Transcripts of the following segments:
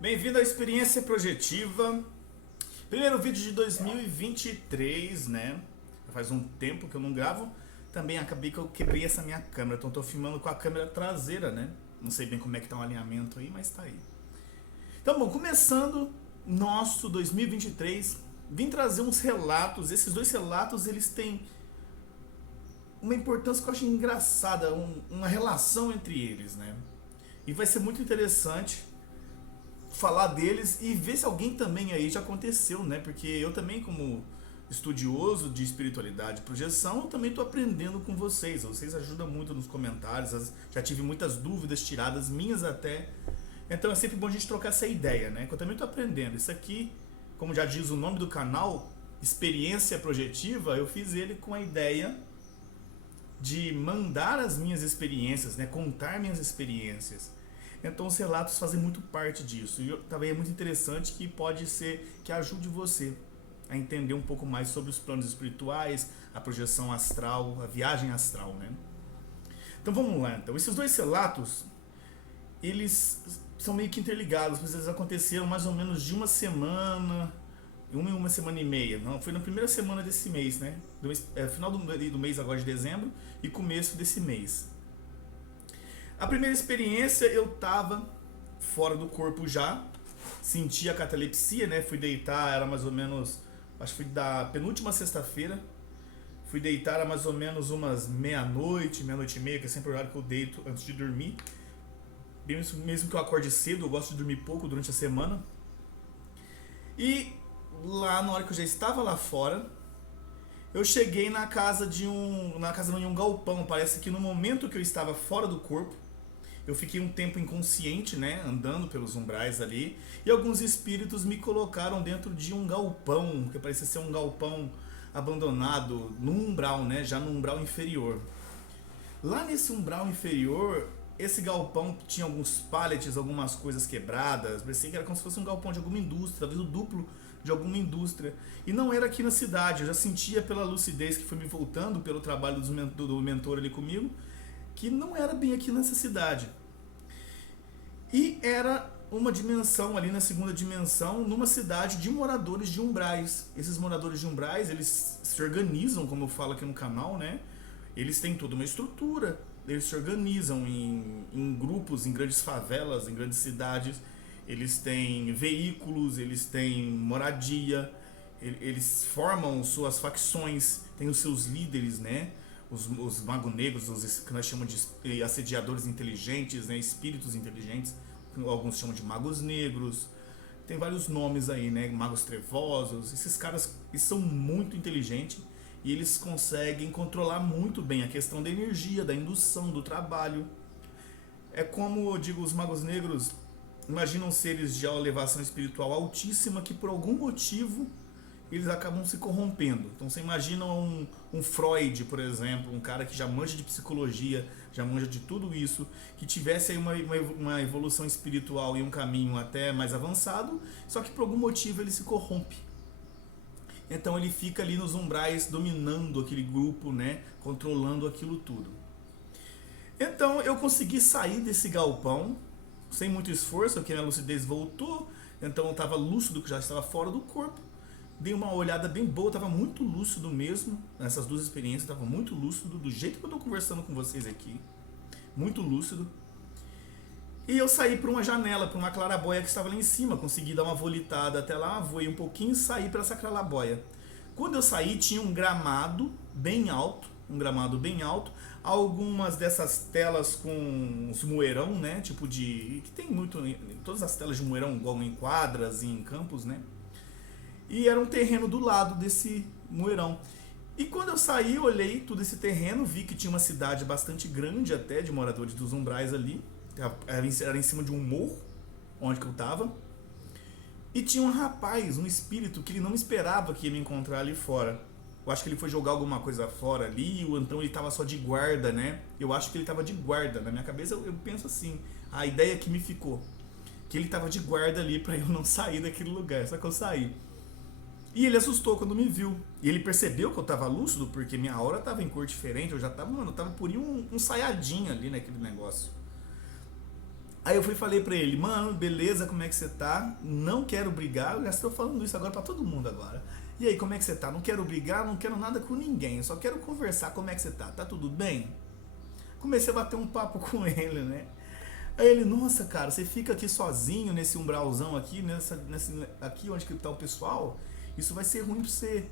Bem-vindo à Experiência Projetiva. Primeiro vídeo de 2023, né? Faz um tempo que eu não gravo. Também acabei que eu quebrei essa minha câmera, então tô filmando com a câmera traseira, né? Não sei bem como é que tá o alinhamento aí, mas tá aí. Então, bom, começando nosso 2023, vim trazer uns relatos. Esses dois relatos, eles têm uma importância que eu acho engraçada, uma relação entre eles, né? E vai ser muito interessante falar deles e ver se alguém também aí já aconteceu, né? Porque eu também, como estudioso de espiritualidade e projeção, eu também estou aprendendo com vocês. Vocês ajudam muito nos comentários, já tive muitas dúvidas tiradas, minhas até. Então é sempre bom a gente trocar essa ideia, né? Que eu também estou aprendendo. Isso aqui, como já diz o nome do canal, Experiência Projetiva, eu fiz ele com a ideia de mandar as minhas experiências, né? Contar minhas experiências. Então os relatos fazem muito parte disso. E também é muito interessante que pode ser que ajude você a entender um pouco mais sobre os planos espirituais, a projeção astral, a viagem astral, né? Então vamos lá. Então esses dois relatos, eles são meio que interligados, mas eles aconteceram mais ou menos de uma semana, uma semana e meia. Não, foi na primeira semana desse mês, né? Final do mês agora de dezembro e começo desse mês. A primeira experiência, eu tava fora do corpo já, senti a catalepsia, né? Fui deitar, era mais ou menos, acho que foi da penúltima sexta-feira. Fui deitar, era mais ou menos umas meia-noite, meia-noite e meia, que é sempre o horário que eu deito antes de dormir. Mesmo que eu acorde cedo, eu gosto de dormir pouco durante a semana. E lá, na hora que eu já estava lá fora, eu cheguei na casa de um galpão. Parece que no momento que eu estava fora do corpo, eu fiquei um tempo inconsciente, né, andando pelos umbrais ali, e alguns espíritos me colocaram dentro de um galpão, que parecia ser um galpão abandonado, no umbral, né, já no umbral inferior. Lá nesse umbral inferior, esse galpão tinha alguns pallets, algumas coisas quebradas, parecia que era como se fosse um galpão de alguma indústria, talvez o duplo de alguma indústria. E não era aqui na cidade, eu já sentia pela lucidez que foi me voltando, pelo trabalho do mentor ali comigo, que não era bem aqui nessa cidade. E era uma dimensão ali na segunda dimensão, numa cidade de moradores de umbrais. Esses moradores de umbrais, eles se organizam, como eu falo aqui no canal, né? Eles têm toda uma estrutura, eles se organizam em grupos, em grandes favelas, em grandes cidades. Eles têm veículos, eles têm moradia, eles formam suas facções, têm os seus líderes, né? Os magos negros, os que nós chamamos de assediadores inteligentes, né? Espíritos inteligentes, alguns chamam de magos negros, tem vários nomes aí, né? Magos trevosos. Esses caras são muito inteligentes e eles conseguem controlar muito bem a questão da energia, da indução, do trabalho. É como eu digo, os magos negros imaginam seres de elevação espiritual altíssima que por algum motivo eles acabam se corrompendo. Então você imagina um Freud, por exemplo, um cara que já manja de psicologia, já manja de tudo isso, que tivesse aí uma evolução espiritual e um caminho até mais avançado, só que por algum motivo ele se corrompe. Então ele fica ali nos umbrais dominando aquele grupo, né, controlando aquilo tudo. Então eu consegui sair desse galpão sem muito esforço, porque minha lucidez voltou, então eu estava lúcido, que já estava fora do corpo. Dei uma olhada bem boa, estava muito lúcido mesmo. Nessas duas experiências, estava muito lúcido, do jeito que eu estou conversando com vocês aqui. Muito lúcido. E eu saí para uma janela, para uma clarabóia que estava lá em cima. Consegui dar uma volitada até lá, voei um pouquinho e saí para essa clarabóia. Quando eu saí, tinha um gramado bem alto. Algumas dessas telas com os moeirão, né? Tipo de... que tem muito... todas as telas de moeirão, igual em quadras e em campos, né? E era um terreno do lado desse moeirão. E quando eu saí, eu olhei todo esse terreno, vi que tinha uma cidade bastante grande até, de moradores dos umbrais ali. Era em cima de um morro, onde que eu tava. E tinha um rapaz, um espírito, que ele não esperava que ia me encontrar ali fora. Eu acho que ele foi jogar alguma coisa fora ali, ou então ele tava só de guarda, né? Eu acho que ele tava de guarda. Na minha cabeça eu penso assim, a ideia que me ficou. Que ele tava de guarda ali pra eu não sair daquele lugar, só que eu saí. E ele assustou quando me viu. E ele percebeu que eu tava lúcido, porque minha aura tava em cor diferente. Eu já tava, eu tava por um saiadinho ali naquele negócio. Aí eu fui e falei pra ele, mano, beleza, como é que você tá? Não quero brigar, eu já estou falando isso agora pra todo mundo agora. E aí, como é que você tá? Não quero brigar, não quero nada com ninguém, eu só quero conversar, como é que você tá? Tá tudo bem? Comecei a bater um papo com ele, né? Aí ele, nossa, cara, você fica aqui sozinho nesse umbralzão aqui, aqui onde que tá o pessoal? Isso vai ser ruim pra você.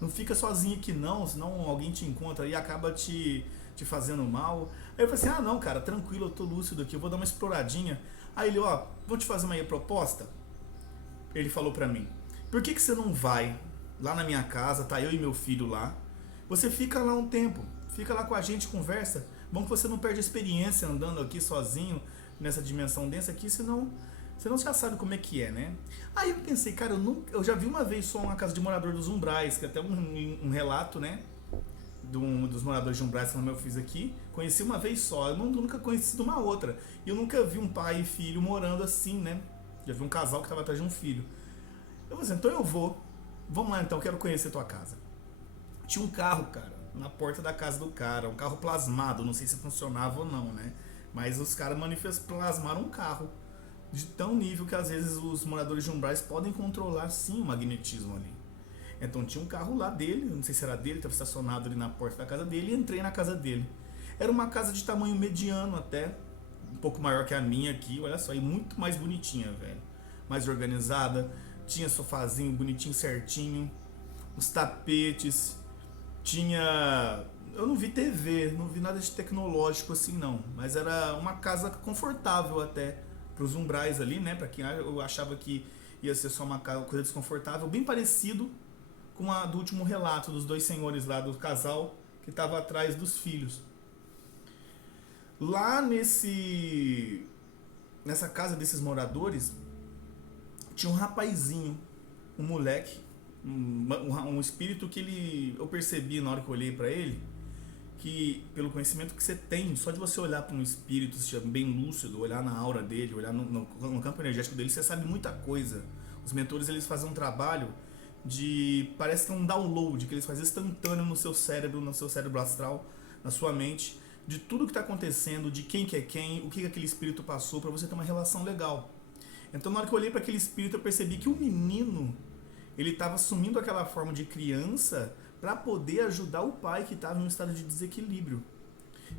Não fica sozinho aqui não, senão alguém te encontra e acaba te fazendo mal. Aí eu falei assim, ah não, cara, tranquilo, eu tô lúcido aqui, eu vou dar uma exploradinha. Aí ele, ó, vou te fazer uma proposta. Ele falou pra mim, por que você não vai lá na minha casa, tá eu e meu filho lá, você fica lá um tempo, fica lá com a gente, conversa, bom que você não perde experiência andando aqui sozinho, nessa dimensão densa aqui, senão você não já sabe como é que é, né? Aí eu pensei, cara, eu já vi uma vez só uma casa de morador dos umbrais, que é até um relato, né? Dos moradores de umbrais que eu fiz aqui. Conheci uma vez só, eu nunca conheci de uma outra. E eu nunca vi um pai e filho morando assim, né? Já vi um casal que estava atrás de um filho. Eu falei assim, então eu vou. Vamos lá então, quero conhecer tua casa. Tinha um carro, cara, na porta da casa do cara, um carro plasmado, não sei se funcionava ou não, né? Mas os caras plasmaram um carro de tão nível que às vezes os moradores de umbrais podem controlar sim o magnetismo ali. Então tinha um carro lá dele, não sei se era dele, estava estacionado ali na porta da casa dele e entrei na casa dele. Era uma casa de tamanho mediano até, um pouco maior que a minha aqui, olha só, e muito mais bonitinha, velho. Mais organizada, tinha sofazinho bonitinho, certinho, os tapetes, tinha... Eu não vi TV, não vi nada de tecnológico assim não, mas era uma casa confortável até, para os umbrais ali, né? Para quem eu achava que ia ser só uma coisa desconfortável, bem parecido com a do último relato dos dois senhores lá do casal que estava atrás dos filhos. Lá nessa casa desses moradores tinha um rapazinho, um moleque, um espírito que eu percebi na hora que eu olhei para ele, que pelo conhecimento que você tem, só de você olhar para um espírito, se bem lúcido, olhar na aura dele, olhar no campo energético dele, você sabe muita coisa. Os mentores, eles fazem um trabalho parece que é um download, que eles fazem instantâneo no seu cérebro astral, na sua mente, de tudo que está acontecendo, de quem que é quem, o que aquele espírito passou, para você ter uma relação legal. Então na hora que eu olhei para aquele espírito, eu percebi que o menino, ele estava assumindo aquela forma de criança para poder ajudar o pai que estava em um estado de desequilíbrio.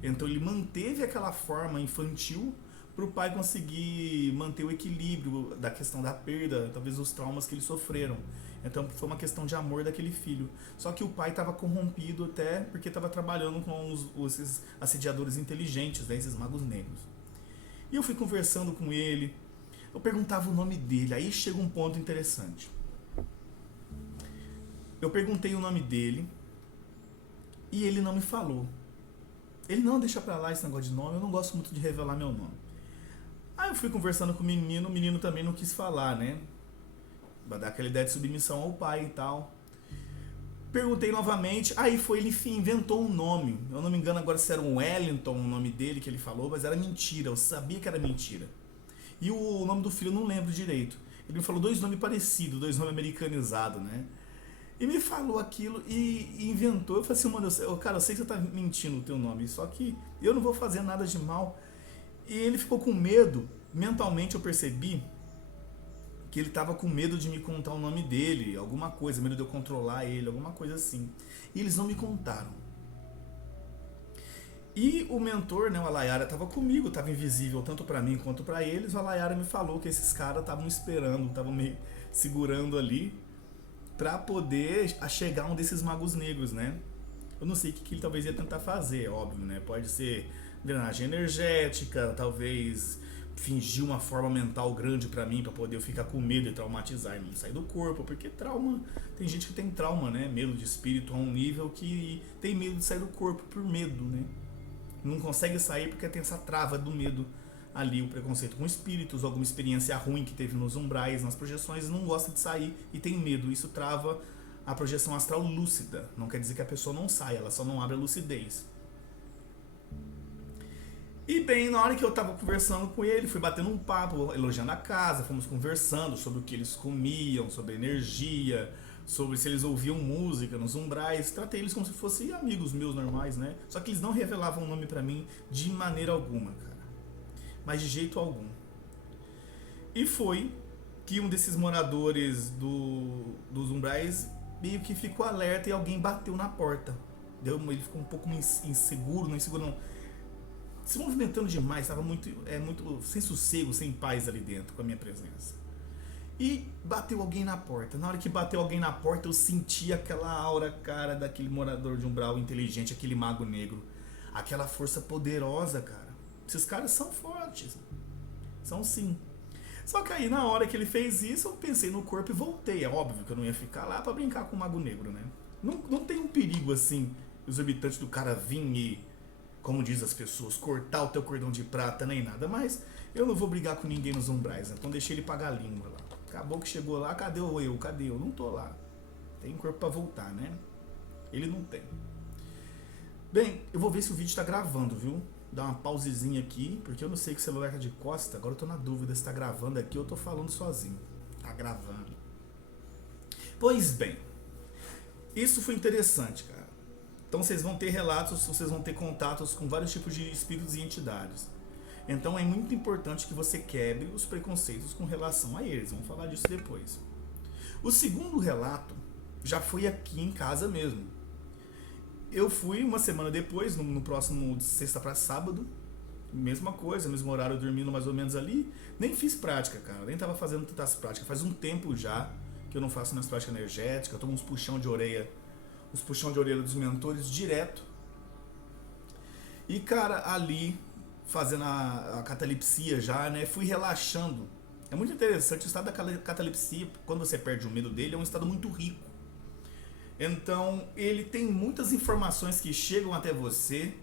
Então ele manteve aquela forma infantil para o pai conseguir manter o equilíbrio da questão da perda, talvez os traumas que eles sofreram. Então foi uma questão de amor daquele filho. Só que o pai estava corrompido até porque estava trabalhando com esses assediadores inteligentes, né, esses magos negros. E eu fui conversando com ele, eu perguntava o nome dele, aí chega um ponto interessante. Eu perguntei o nome dele e ele não me falou. Ele não deixa pra lá esse negócio de nome, eu não gosto muito de revelar meu nome. Aí eu fui conversando com o menino também não quis falar, né? Vai dar aquela ideia de submissão ao pai e tal. Perguntei novamente, aí foi ele inventou um nome. Eu não me engano agora se era um Wellington o nome dele que ele falou, mas era mentira, eu sabia que era mentira. E o nome do filho eu não lembro direito. Ele me falou dois nomes parecidos, dois nomes americanizados, né? E me falou aquilo e inventou. Eu falei assim, mano, cara, eu sei que você tá mentindo o teu nome, só que eu não vou fazer nada de mal. E ele ficou com medo. Mentalmente eu percebi que ele tava com medo de me contar o nome dele, alguma coisa, medo de eu controlar ele, alguma coisa assim. E eles não me contaram. E o mentor, né, o Alayara, tava comigo, tava invisível tanto pra mim quanto pra eles. O Alayara me falou que esses caras estavam esperando, estavam me segurando ali pra poder chegar um desses magos negros, né? Eu não sei o que ele talvez ia tentar fazer, óbvio, né? Pode ser drenagem energética, talvez fingir uma forma mental grande pra mim, pra poder eu ficar com medo e traumatizar e não sair do corpo, porque trauma, tem gente que tem trauma, né? Medo de espírito a um nível que tem medo de sair do corpo por medo, né? Não consegue sair porque tem essa trava do medo ali, o preconceito com espíritos, alguma experiência ruim que teve nos umbrais, nas projeções, não gosta de sair e tem medo. Isso trava a projeção astral lúcida. Não quer dizer que a pessoa não sai, ela só não abre a lucidez. E bem, na hora que eu tava conversando com ele, fui batendo um papo, elogiando a casa, fomos conversando sobre o que eles comiam, sobre energia, sobre se eles ouviam música nos umbrais. Tratei eles como se fossem amigos meus normais, né? Só que eles não revelavam o nome pra mim de maneira alguma, cara. mas de jeito algum. E foi que um desses moradores dos umbrais meio que ficou alerta e alguém bateu na porta. Ele ficou um pouco inseguro, não inseguro não, se movimentando demais, estava muito sem sossego, sem paz ali dentro com a minha presença. E bateu alguém na porta. Na hora que bateu alguém na porta, eu senti aquela aura, cara, daquele morador de umbral inteligente, aquele mago negro. Aquela força poderosa, cara. Esses caras são fortes. São sim. Só que aí, na hora que ele fez isso, eu pensei no corpo e voltei. É óbvio que eu não ia ficar lá pra brincar com o mago negro, né? Não tem um perigo assim, exorbitante do cara vir e, como diz as pessoas, cortar o teu cordão de prata, nem nada. Mas eu não vou brigar com ninguém nos umbrais, né? Então deixei ele pagar a língua lá. Acabou que chegou lá, cadê eu? Cadê eu? Não tô lá. Tem corpo pra voltar, né? Ele não tem. Bem, eu vou ver se o vídeo tá gravando, viu? Dar uma pausezinha aqui, porque eu não sei que o celular tá de costa. Agora eu tô na dúvida se tá gravando aqui ou eu tô falando sozinho. Tá gravando. Pois bem, isso foi interessante, cara. Então vocês vão ter relatos, vocês vão ter contatos com vários tipos de espíritos e entidades. Então é muito importante que você quebre os preconceitos com relação a eles. Vamos falar disso depois. O segundo relato já foi aqui em casa mesmo. Eu fui uma semana depois, no próximo de sexta para sábado. Mesma coisa, mesmo horário, dormindo mais ou menos ali. Nem fiz prática, cara. Nem tava fazendo tantas práticas. Faz um tempo já que eu não faço minhas práticas energéticas. Eu tomo uns puxão de orelha. Os puxão de orelha dos mentores direto. E, cara, ali, fazendo a catalepsia já, né? Fui relaxando. É muito interessante. O estado da catalepsia, quando você perde o medo dele, é um estado muito rico. Então, ele tem muitas informações que chegam até você,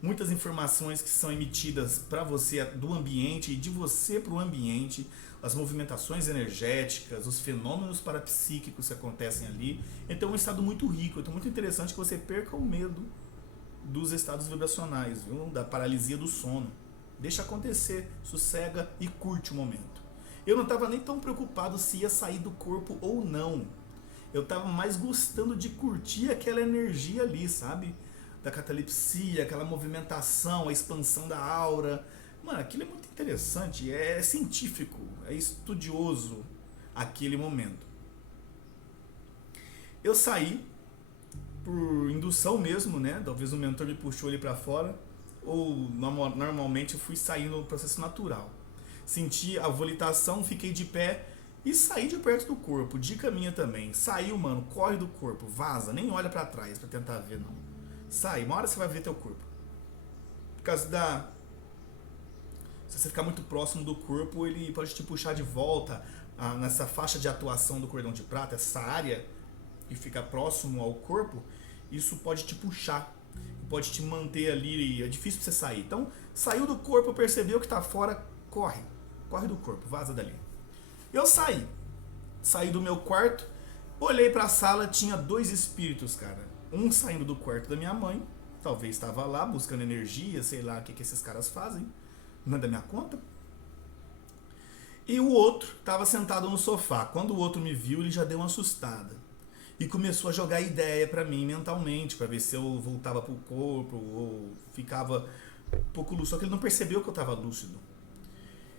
muitas informações que são emitidas para você do ambiente e de você para o ambiente, as movimentações energéticas, os fenômenos parapsíquicos que acontecem ali. Então, é um estado muito rico. Então, muito interessante que você perca o medo dos estados vibracionais, viu? Da paralisia do sono. Deixa acontecer, sossega e curte o momento. Eu não estava nem tão preocupado se ia sair do corpo ou não. Eu tava mais gostando de curtir aquela energia ali, sabe? Da catalepsia, aquela movimentação, a expansão da aura. Mano, aquilo é muito interessante, é científico, é estudioso aquele momento. Eu saí por indução mesmo, né? Talvez o mentor me puxou ali pra fora, ou normalmente eu fui saindo no processo natural. Senti a volitação, fiquei de pé e saí de perto do corpo. Dica minha também. Saiu, mano, corre do corpo, vaza, nem olha pra trás pra tentar ver, não. Sai, uma hora você vai ver teu corpo. Por causa da... Se você ficar muito próximo do corpo, ele pode te puxar de volta nessa faixa de atuação do cordão de prata, essa área que fica próximo ao corpo, isso pode te puxar, pode te manter ali, é difícil pra você sair. Então, saiu do corpo, percebeu que tá fora, corre do corpo, vaza dali. Eu saí do meu quarto, olhei pra sala, tinha 2 espíritos, cara. Um saindo do quarto da minha mãe, talvez estava lá buscando energia, sei lá o que esses caras fazem, não é da minha conta. E o outro estava sentado no sofá. Quando o outro me viu, ele já deu uma assustada. E começou a jogar ideia pra mim mentalmente, pra ver se eu voltava pro corpo ou ficava um pouco lúcido. Só que ele não percebeu que eu tava lúcido.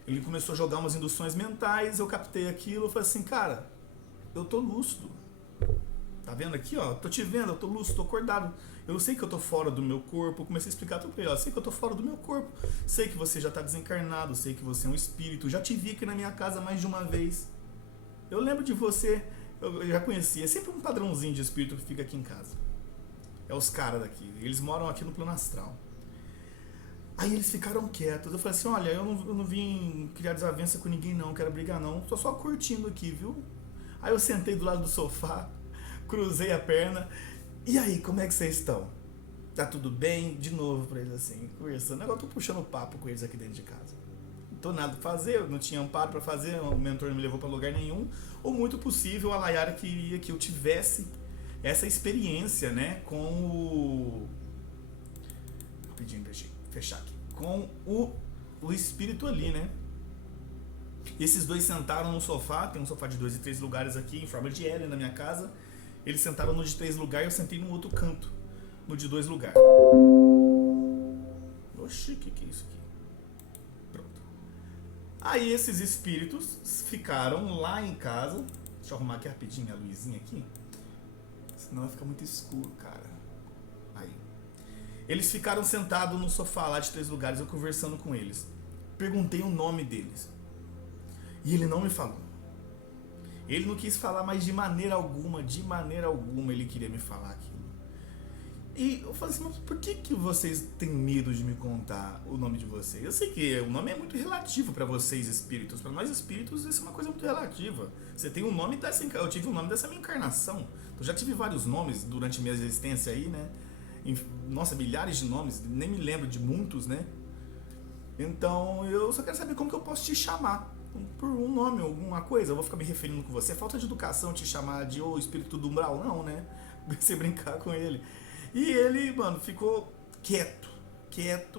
Ele começou a jogar umas induções mentais, eu captei aquilo, eu falei assim, cara, eu tô lúcido. Tá vendo aqui, ó? Tô te vendo, eu tô lúcido, tô acordado. Eu sei que eu tô fora do meu corpo. Eu comecei a explicar tudo pra ele, ó. Sei que eu tô fora do meu corpo. Sei que você já tá desencarnado, sei que você é um espírito. Já te vi aqui na minha casa mais de uma vez. Eu lembro de você, eu já conheci. É sempre um padrãozinho de espírito que fica aqui em casa. É os caras daqui. Eles moram aqui no plano astral. Aí eles ficaram quietos. Eu falei assim, olha, eu não vim criar desavença com ninguém não, quero brigar não. Tô só curtindo aqui, viu? Aí eu sentei do lado do sofá, cruzei a perna. E aí, como é que vocês estão? Tá tudo bem? De novo pra eles assim, conversando. Agora eu tô puxando papo com eles aqui dentro de casa. Não tô nada pra fazer, eu não tinha amparo pra fazer, o mentor não me levou pra lugar nenhum. Ou muito possível, a Layara queria que eu tivesse essa experiência, né, com o... Rapidinho, deixa eu fechar aqui. Com o espírito ali, né? E esses dois sentaram no sofá, tem um sofá de 2 e 3 lugares aqui, em forma de L na minha casa. Eles sentaram no de 3 lugares e eu sentei no outro canto, no de 2 lugares. Oxi, que é isso aqui? Pronto. Aí esses espíritos ficaram lá em casa. Deixa eu arrumar aqui rapidinho a luzinha aqui. Senão vai ficar muito escuro, cara. Aí. Eles ficaram sentados no sofá lá de 3 lugares, eu conversando com eles. Perguntei o nome deles. E ele não me falou. Ele não quis falar, mas de maneira alguma ele queria me falar aquilo. E eu falei assim, mas por que vocês têm medo de me contar o nome de vocês? Eu sei que o nome é muito relativo para vocês, espíritos. Para nós, espíritos, isso é uma coisa muito relativa. Você tem um nome dessa... Eu tive o nome dessa minha encarnação. Eu já tive vários nomes durante minha existência aí, né? Nossa, milhares de nomes. Nem me lembro de muitos, né? Então, eu só quero saber como que eu posso te chamar. Por um nome, alguma coisa. Eu vou ficar me referindo com você. É falta de educação te chamar de o espírito do umbral? Não, né? Você brincar com ele. E ele, mano, ficou quieto,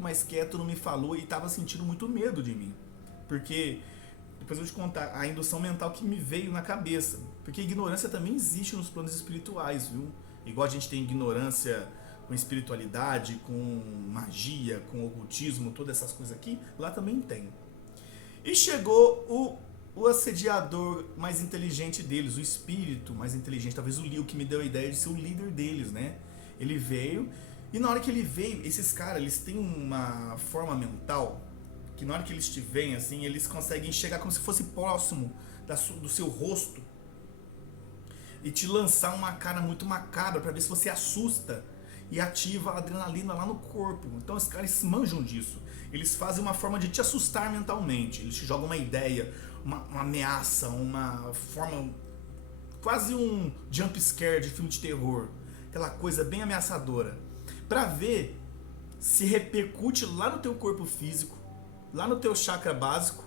mas quieto, não me falou e tava sentindo muito medo de mim. Porque, depois eu vou te contar, a indução mental que me veio na cabeça. Porque ignorância também existe nos planos espirituais, viu? Igual a gente tem ignorância com espiritualidade, com magia, com ocultismo, todas essas coisas aqui, lá também tem. E chegou o assediador mais inteligente deles, o espírito mais inteligente, talvez o que me deu a ideia de ser o líder deles, né? Ele veio, e na hora que ele veio, esses caras, eles têm uma forma mental, que na hora que eles te veem, assim, eles conseguem chegar como se fosse próximo do seu rosto, e te lançar uma cara muito macabra, pra ver se você assusta, e ativa a adrenalina lá no corpo. Então os caras manjam disso. Eles fazem uma forma de te assustar mentalmente, eles te jogam uma ideia, uma ameaça, uma forma, quase um jump scare de filme de terror. Aquela coisa bem ameaçadora, pra ver se repercute lá no teu corpo físico, lá no teu chakra básico.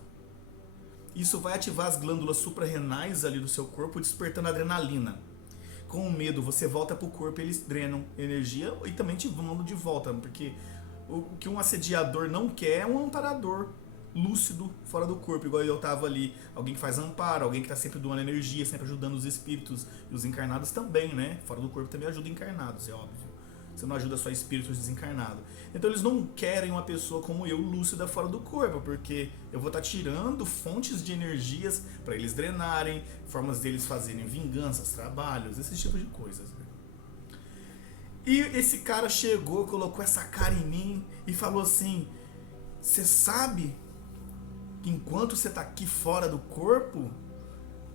Isso vai ativar as glândulas suprarrenais ali do seu corpo, despertando adrenalina. Com o medo, você volta pro corpo, eles drenam energia e também te mandam de volta, porque o que um assediador não quer é um amparador lúcido fora do corpo, igual eu tava ali, alguém que faz amparo, alguém que tá sempre doando energia, sempre ajudando os espíritos e os encarnados também, né? Fora do corpo também ajuda encarnados, é óbvio. Você não ajuda só espíritos desencarnados. Então eles não querem uma pessoa como eu, lúcida fora do corpo, porque eu vou estar tirando fontes de energias para eles drenarem, formas deles fazerem vinganças, trabalhos, esse tipo de coisas. E esse cara chegou, colocou essa cara em mim e falou assim: você sabe que enquanto você está aqui fora do corpo,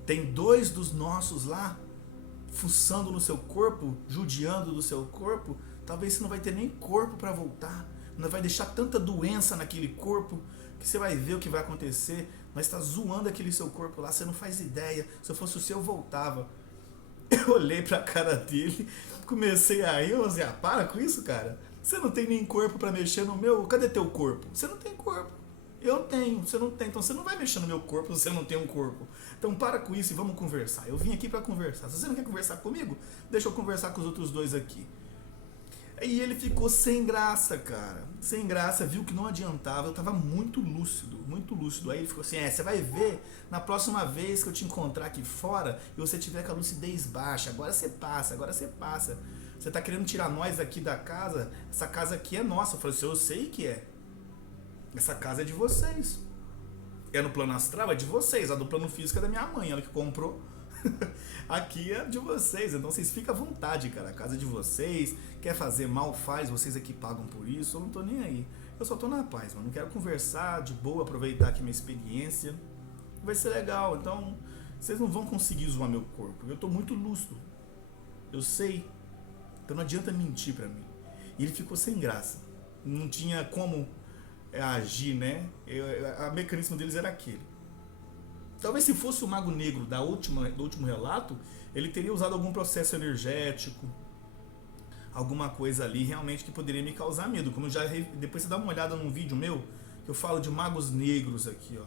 tem 2 dos nossos lá, fuçando no seu corpo, judiando do seu corpo, talvez você não vai ter nem corpo para voltar, não vai deixar tanta doença naquele corpo, que você vai ver o que vai acontecer, mas está zoando aquele seu corpo lá, você não faz ideia, se eu fosse o seu eu voltava. Eu olhei pra cara dele, comecei a rir, eu falei, para com isso, cara, você não tem nem corpo para mexer no meu, cadê teu corpo? Você não tem corpo. Eu tenho, você não tem, então você não vai mexer no meu corpo se você não tem um corpo. Então para com isso e vamos conversar. Eu vim aqui para conversar. Se você não quer conversar comigo, deixa eu conversar com os outros 2 aqui. E ele ficou sem graça, cara. Sem graça, viu que não adiantava. Eu tava muito lúcido, muito lúcido. Aí ele ficou assim, você vai ver na próxima vez que eu te encontrar aqui fora e você tiver com a lucidez baixa. Agora você passa, agora você passa. Você tá querendo tirar nós aqui da casa? Essa casa aqui é nossa. Eu falei assim, eu sei que é. Essa casa é de vocês. É no plano astral, é de vocês. A do plano físico é da minha mãe, ela que comprou. Aqui é de vocês, então vocês ficam à vontade, cara. A casa é de vocês. Quer fazer mal, faz. Vocês aqui pagam por isso. Eu não tô nem aí. Eu só tô na paz, mano. Quero conversar de boa, aproveitar aqui minha experiência. Vai ser legal. Então, vocês não vão conseguir zoar meu corpo. Eu tô muito lúcido. Eu sei. Então não adianta mentir pra mim. E ele ficou sem graça. Não tinha como agir, né? O mecanismo deles era aquele. Talvez se fosse o Mago Negro do último relato, ele teria usado algum processo energético, alguma coisa ali realmente que poderia me causar medo. Como depois você dá uma olhada num vídeo meu, que eu falo de magos negros aqui, ó.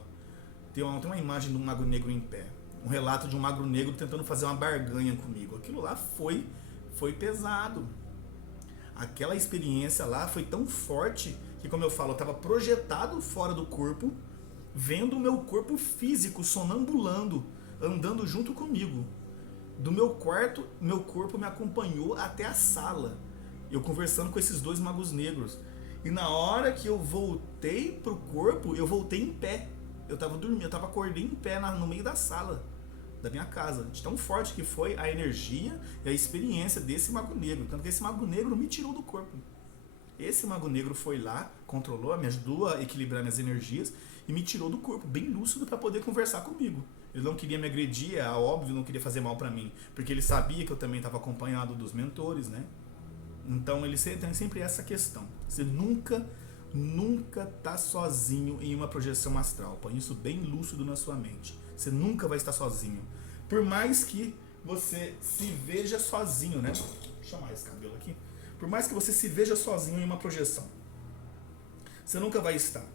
Tem uma imagem de um mago negro em pé. Um relato de um mago negro tentando fazer uma barganha comigo. Aquilo lá foi pesado. Aquela experiência lá foi tão forte que, como eu falo, eu estava projetado fora do corpo, vendo o meu corpo físico sonambulando, andando junto comigo. Do meu quarto, meu corpo me acompanhou até a sala. Eu conversando com esses 2 magos negros. E na hora que eu voltei pro corpo, eu voltei em pé. eu tava dormindo, acordei em pé no meio da sala da minha casa, de tão forte que foi a energia e a experiência desse mago negro, tanto que esse mago negro me tirou do corpo. Esse mago negro foi lá, controlou, me ajudou a equilibrar minhas energias e me tirou do corpo, bem lúcido, para poder conversar comigo. Ele não queria me agredir, é óbvio, não queria fazer mal para mim, porque ele sabia que eu também estava acompanhado dos mentores, né? Então ele tem sempre essa questão. Você nunca tá sozinho em uma projeção astral. Põe isso bem lúcido na sua mente. Você nunca vai estar sozinho. Por mais que você se veja sozinho, né? Deixa eu chamar esse cabelo aqui. Por mais que você se veja sozinho em uma projeção, você nunca vai estar.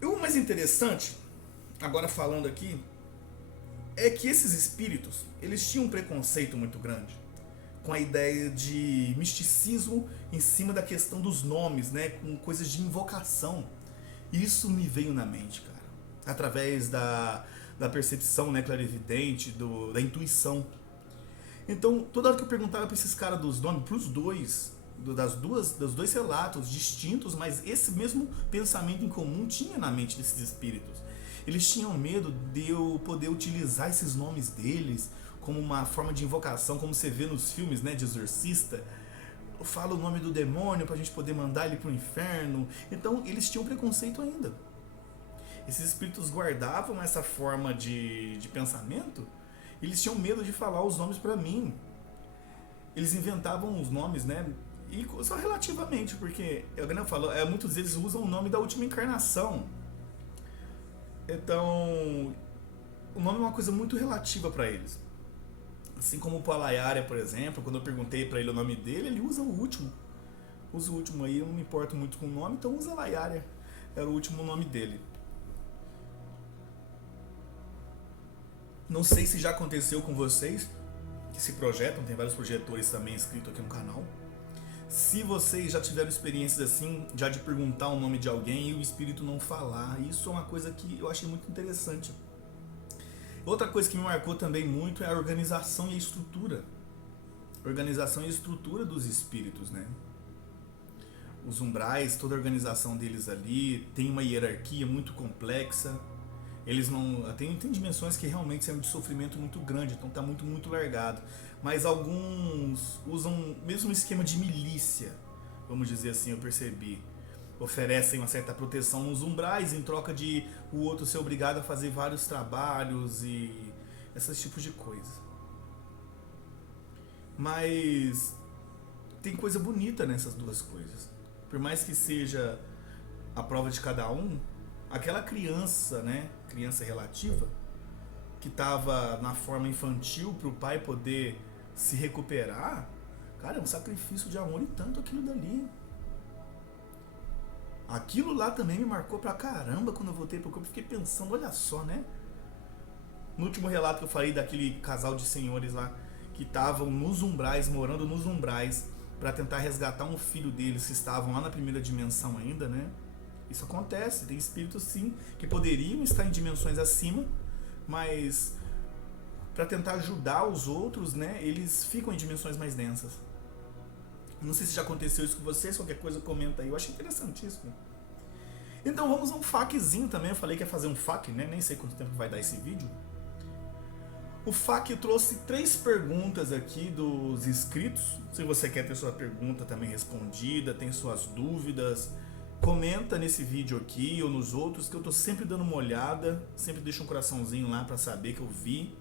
E o mais interessante, agora falando aqui, é que esses espíritos, eles tinham um preconceito muito grande com a ideia de misticismo em cima da questão dos nomes, né, com coisas de invocação. Isso me veio na mente, cara, através da percepção, né, clarividente, da intuição. Então, toda hora que eu perguntava para esses caras dos nomes, para os dois, dos dois relatos distintos, mas esse mesmo pensamento em comum tinha na mente desses espíritos. Eles tinham medo de eu poder utilizar esses nomes deles como uma forma de invocação, como você vê nos filmes, né, de exorcista. Fala o nome do demônio pra gente poder mandar ele pro inferno. Então eles tinham preconceito ainda. Esses espíritos guardavam essa forma de pensamento. Eles tinham medo de falar os nomes pra mim. Eles inventavam os nomes, né? E só relativamente, porque eu não falo, muitos deles usam o nome da última encarnação. Então, o nome é uma coisa muito relativa para eles. Assim como o Palayária, por exemplo, quando eu perguntei para ele o nome dele, ele usa o último. Usa o último aí, eu não me importo muito com o nome, então usa Layária. Era o último nome dele. Não sei se já aconteceu com vocês, que se projetam, tem vários projetores também inscritos aqui no canal. Se vocês já tiveram experiências assim, já de perguntar o nome de alguém e o espírito não falar, isso é uma coisa que eu achei muito interessante. Outra coisa que me marcou também muito é a organização e a estrutura. Organização e estrutura dos espíritos, né? Os umbrais, toda a organização deles ali, tem uma hierarquia muito complexa. Eles não... Tem dimensões que realmente são de sofrimento muito grande, então tá muito largado. Mas alguns usam mesmo um esquema de milícia, vamos dizer assim, eu percebi. Oferecem uma certa proteção nos umbrais em troca de o outro ser obrigado a fazer vários trabalhos e esses tipos de coisa. Mas tem coisa bonita nessas duas coisas. Por mais que seja a prova de cada um, aquela criança, né, criança relativa, que estava na forma infantil para o pai poder se recuperar, cara, é um sacrifício de amor e tanto aquilo dali. Aquilo lá também me marcou pra caramba quando eu voltei pro corpo. Fiquei pensando, olha só, né? No último relato que eu falei daquele casal de senhores lá que estavam nos umbrais, morando nos umbrais, para tentar resgatar um filho deles que estavam lá na primeira dimensão ainda, né? Isso acontece, tem espíritos sim que poderiam estar em dimensões acima, mas para tentar ajudar os outros, né? Eles ficam em dimensões mais densas. Não sei se já aconteceu isso com vocês, qualquer coisa comenta aí, eu achei interessantíssimo. Então vamos a um FAQzinho também, eu falei que ia fazer um FAQ, né? Nem sei quanto tempo vai dar esse vídeo. O FAQ trouxe 3 perguntas aqui dos inscritos. Se você quer ter sua pergunta também respondida, tem suas dúvidas, comenta nesse vídeo aqui ou nos outros, que eu tô sempre dando uma olhada, sempre deixo um coraçãozinho lá pra saber que eu vi.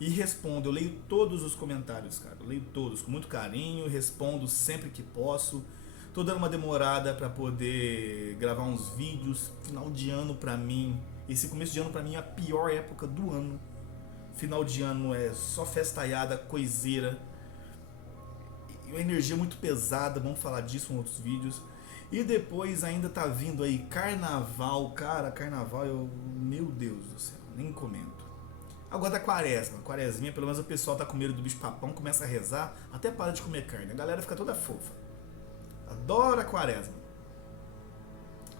E respondo, eu leio todos os comentários, cara, eu leio todos com muito carinho, respondo sempre que posso. Tô dando uma demorada para poder gravar uns vídeos. Final de ano pra mim, esse começo de ano pra mim é a pior época do ano. Final de ano é só festaiada, coiseira, e uma energia muito pesada, vamos falar disso em outros vídeos. E depois ainda tá vindo aí carnaval, cara, carnaval, meu Deus do céu, nem comento. Agora da quaresminha, pelo menos o pessoal tá com medo do bicho papão, começa a rezar, até para de comer carne. A galera fica toda fofa. Adora a quaresma.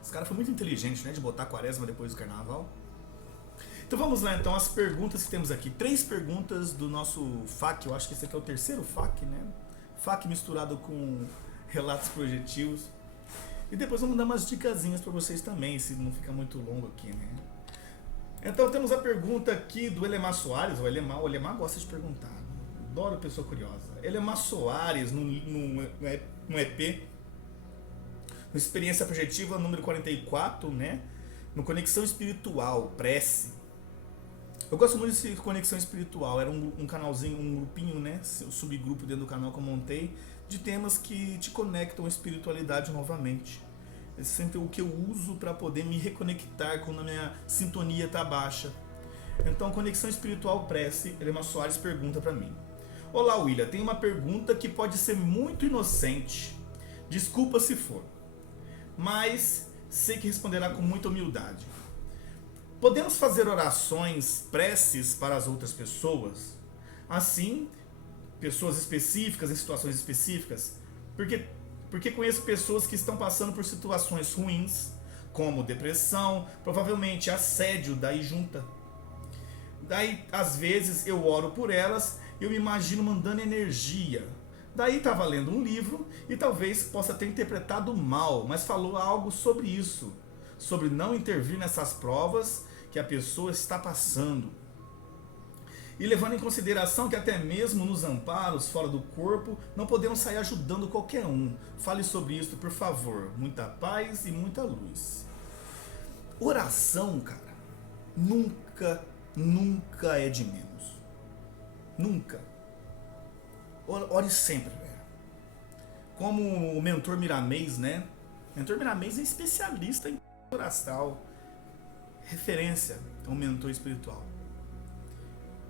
Os caras foram muito inteligentes, né, de botar a quaresma depois do carnaval. Então vamos lá, então, as perguntas que temos aqui. 3 perguntas do nosso FAQ, eu acho que esse aqui é o terceiro FAQ, né? FAQ misturado com relatos projetivos. E depois vamos dar umas dicasinhas para vocês também, se não ficar muito longo aqui, né? Então temos a pergunta aqui do Elemar Soares. O Elemar gosta de perguntar. Adoro pessoa curiosa. Elemar Soares, no EP, no Experiência Projetiva número 44, né? No Conexão Espiritual, Prece. Eu gosto muito desse Conexão Espiritual. Era um canalzinho, um grupinho, né? Um subgrupo dentro do canal que eu montei, de temas que te conectam à espiritualidade novamente. É sempre o que eu uso para poder me reconectar quando a minha sintonia está baixa. Então, Conexão Espiritual Prece, Elemar Soares pergunta para mim. Olá, William, tem uma pergunta que pode ser muito inocente. Desculpa se for, mas sei que responderá com muita humildade. Podemos fazer orações, preces para as outras pessoas? Assim, pessoas específicas, em situações específicas? Porque conheço pessoas que estão passando por situações ruins, como depressão, provavelmente assédio, daí junta. Daí, às vezes, eu oro por elas e eu me imagino mandando energia. Daí estava lendo um livro e talvez possa ter interpretado mal, mas falou algo sobre isso, sobre não intervir nessas provas que a pessoa está passando. E levando em consideração que até mesmo nos amparos fora do corpo, não podemos sair ajudando qualquer um. Fale sobre isso, por favor. Muita paz e muita luz. Oração, cara, nunca é de menos. Nunca. Ore sempre, velho. Como o mentor Miramês, né? O mentor Miramês é especialista em oração. Referência a um mentor espiritual.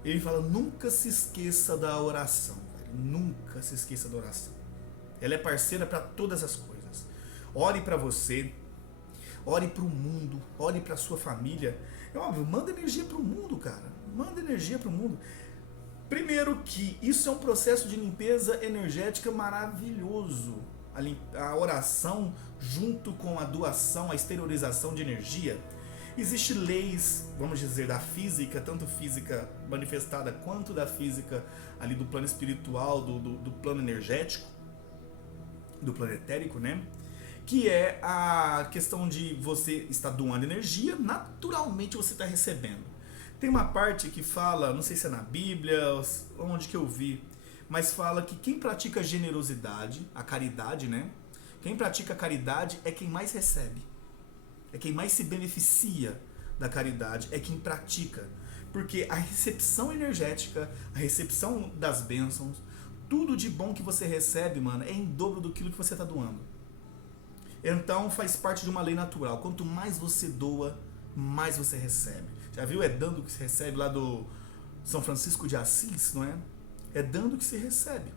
Ele fala, nunca se esqueça da oração, velho. Nunca se esqueça da oração. Ela é parceira para todas as coisas. Ore para você, ore para o mundo, ore para sua família. É óbvio, manda energia para o mundo, cara. Manda energia para o mundo. Primeiro que isso é um processo de limpeza energética maravilhoso. A oração junto com a doação, a exteriorização de energia. Existem leis, vamos dizer, da física, tanto física manifestada quanto da física ali do plano espiritual, do plano energético, do plano etérico, né? Que é a questão de você estar doando energia, naturalmente você está recebendo. Tem uma parte que fala, não sei se é na Bíblia, onde que eu vi, mas fala que quem pratica generosidade, a caridade, né? Quem pratica a caridade é quem mais recebe. É quem mais se beneficia da caridade, é quem pratica. Porque a recepção energética, a recepção das bênçãos, tudo de bom que você recebe, mano, é em dobro do que você está doando. Então faz parte de uma lei natural. Quanto mais você doa, mais você recebe. Já viu? É dando que se recebe lá do São Francisco de Assis, não é? É dando que se recebe.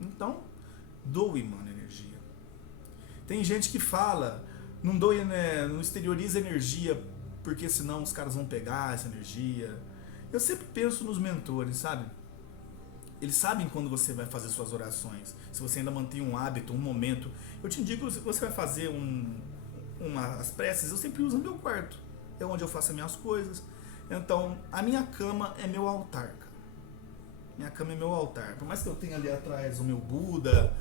Então, doe, mano, energia. Tem gente que fala... Não doe, né? Não exterioriza energia, porque senão os caras vão pegar essa energia. Eu sempre penso nos mentores, sabe? Eles sabem quando você vai fazer suas orações. Se você ainda mantém um hábito, um momento. Eu te indico, se você vai fazer as preces, eu sempre uso no meu quarto. É onde eu faço as minhas coisas. Então, a minha cama é meu altar, cara. Minha cama é meu altar. Por mais que eu tenha ali atrás o meu Buda...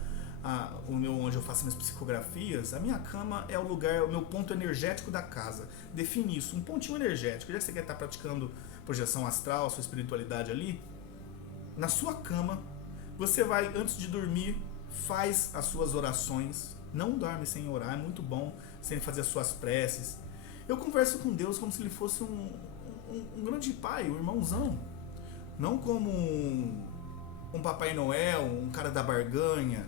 onde eu faço minhas psicografias, a minha cama é o lugar, o meu ponto energético da casa. Define isso, um pontinho energético. Já que você quer estar praticando projeção astral, sua espiritualidade ali, na sua cama, você vai, antes de dormir, faz as suas orações. Não dorme sem orar, é muito bom, sem fazer as suas preces. Eu converso com Deus como se ele fosse um grande pai, um irmãozão. Não como um Papai Noel, um cara da barganha,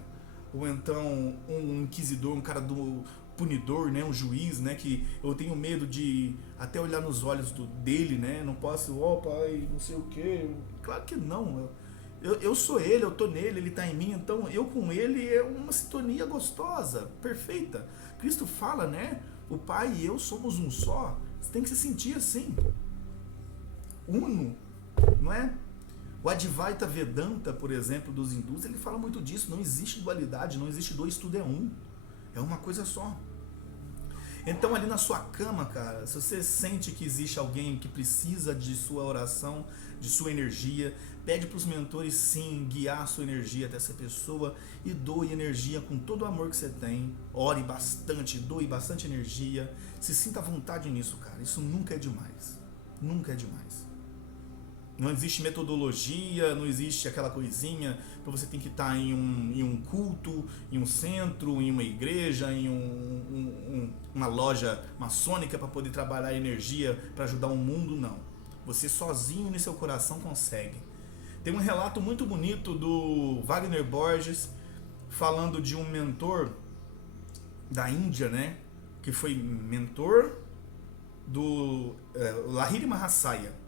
ou então um inquisidor, um cara do punidor, né, um juiz, né, que eu tenho medo de até olhar nos olhos dele, né, não posso, pai, não sei o que. Claro que não, eu sou ele, eu tô nele, ele tá em mim, então eu com ele é uma sintonia gostosa, perfeita. Cristo fala, né, o pai e eu somos um só, você tem que se sentir assim, uno, não é? O Advaita Vedanta, por exemplo, dos hindus, ele fala muito disso. Não existe dualidade, não existe dois, tudo é um. É uma coisa só. Então ali na sua cama, cara, se você sente que existe alguém que precisa de sua oração, de sua energia, pede para os mentores sim guiar a sua energia até essa pessoa e doe energia com todo o amor que você tem. Ore bastante, doe bastante energia. Se sinta à vontade nisso, cara. Isso nunca é demais. Nunca é demais. Não existe metodologia, não existe aquela coisinha para você ter que estar em um culto, em um centro, em uma igreja, em uma loja maçônica para poder trabalhar a energia para ajudar o mundo, não. Você sozinho no seu coração consegue. Tem um relato muito bonito do Wagner Borges falando de um mentor da Índia, né? Que foi mentor do Lahiri Mahasaya.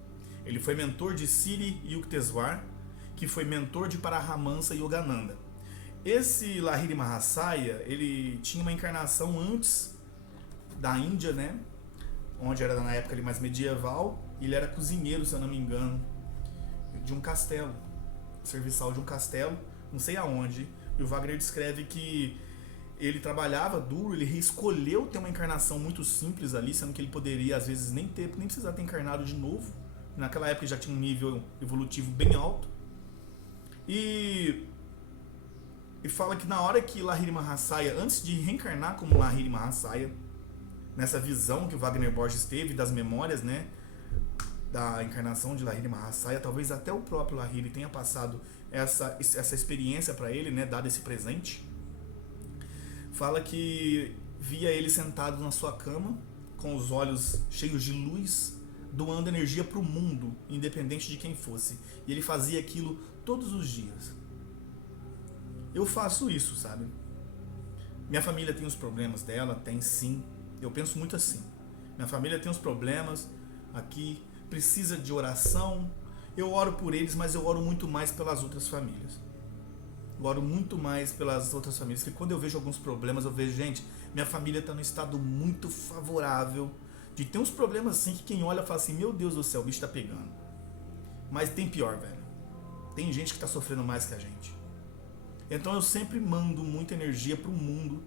Ele foi mentor de Siri Yukteswar, que foi mentor de Paramahansa Yogananda. Esse Lahiri Mahasaya, ele tinha uma encarnação antes da Índia, né? Onde era na época ali mais medieval. Ele era cozinheiro, se eu não me engano, de um castelo, serviçal de um castelo, não sei aonde. E o Wagner descreve que ele trabalhava duro, ele escolheu ter uma encarnação muito simples ali, sendo que ele poderia às vezes nem precisar ter encarnado de novo. Naquela época já tinha um nível evolutivo bem alto. E fala que na hora que Lahiri Mahasaya, antes de reencarnar como Lahiri Mahasaya, nessa visão que o Wagner Borges teve das memórias, né, da encarnação de Lahiri Mahasaya, talvez até o próprio Lahiri tenha passado essa experiência para ele, né, dado esse presente. Fala que via ele sentado na sua cama, com os olhos cheios de luz, doando energia para o mundo, independente de quem fosse. E ele fazia aquilo todos os dias. Eu faço isso, sabe? Minha família tem os problemas dela, tem sim. Eu penso muito assim. Minha família tem os problemas aqui, precisa de oração. Eu oro por eles, mas eu oro muito mais pelas outras famílias. Eu oro muito mais pelas outras famílias, porque quando eu vejo alguns problemas, eu vejo, gente, minha família está num estado muito favorável, de ter uns problemas assim que quem olha fala assim, meu Deus do céu, o bicho tá pegando. Mas tem pior, velho. Tem gente que tá sofrendo mais que a gente. Então eu sempre mando muita energia pro mundo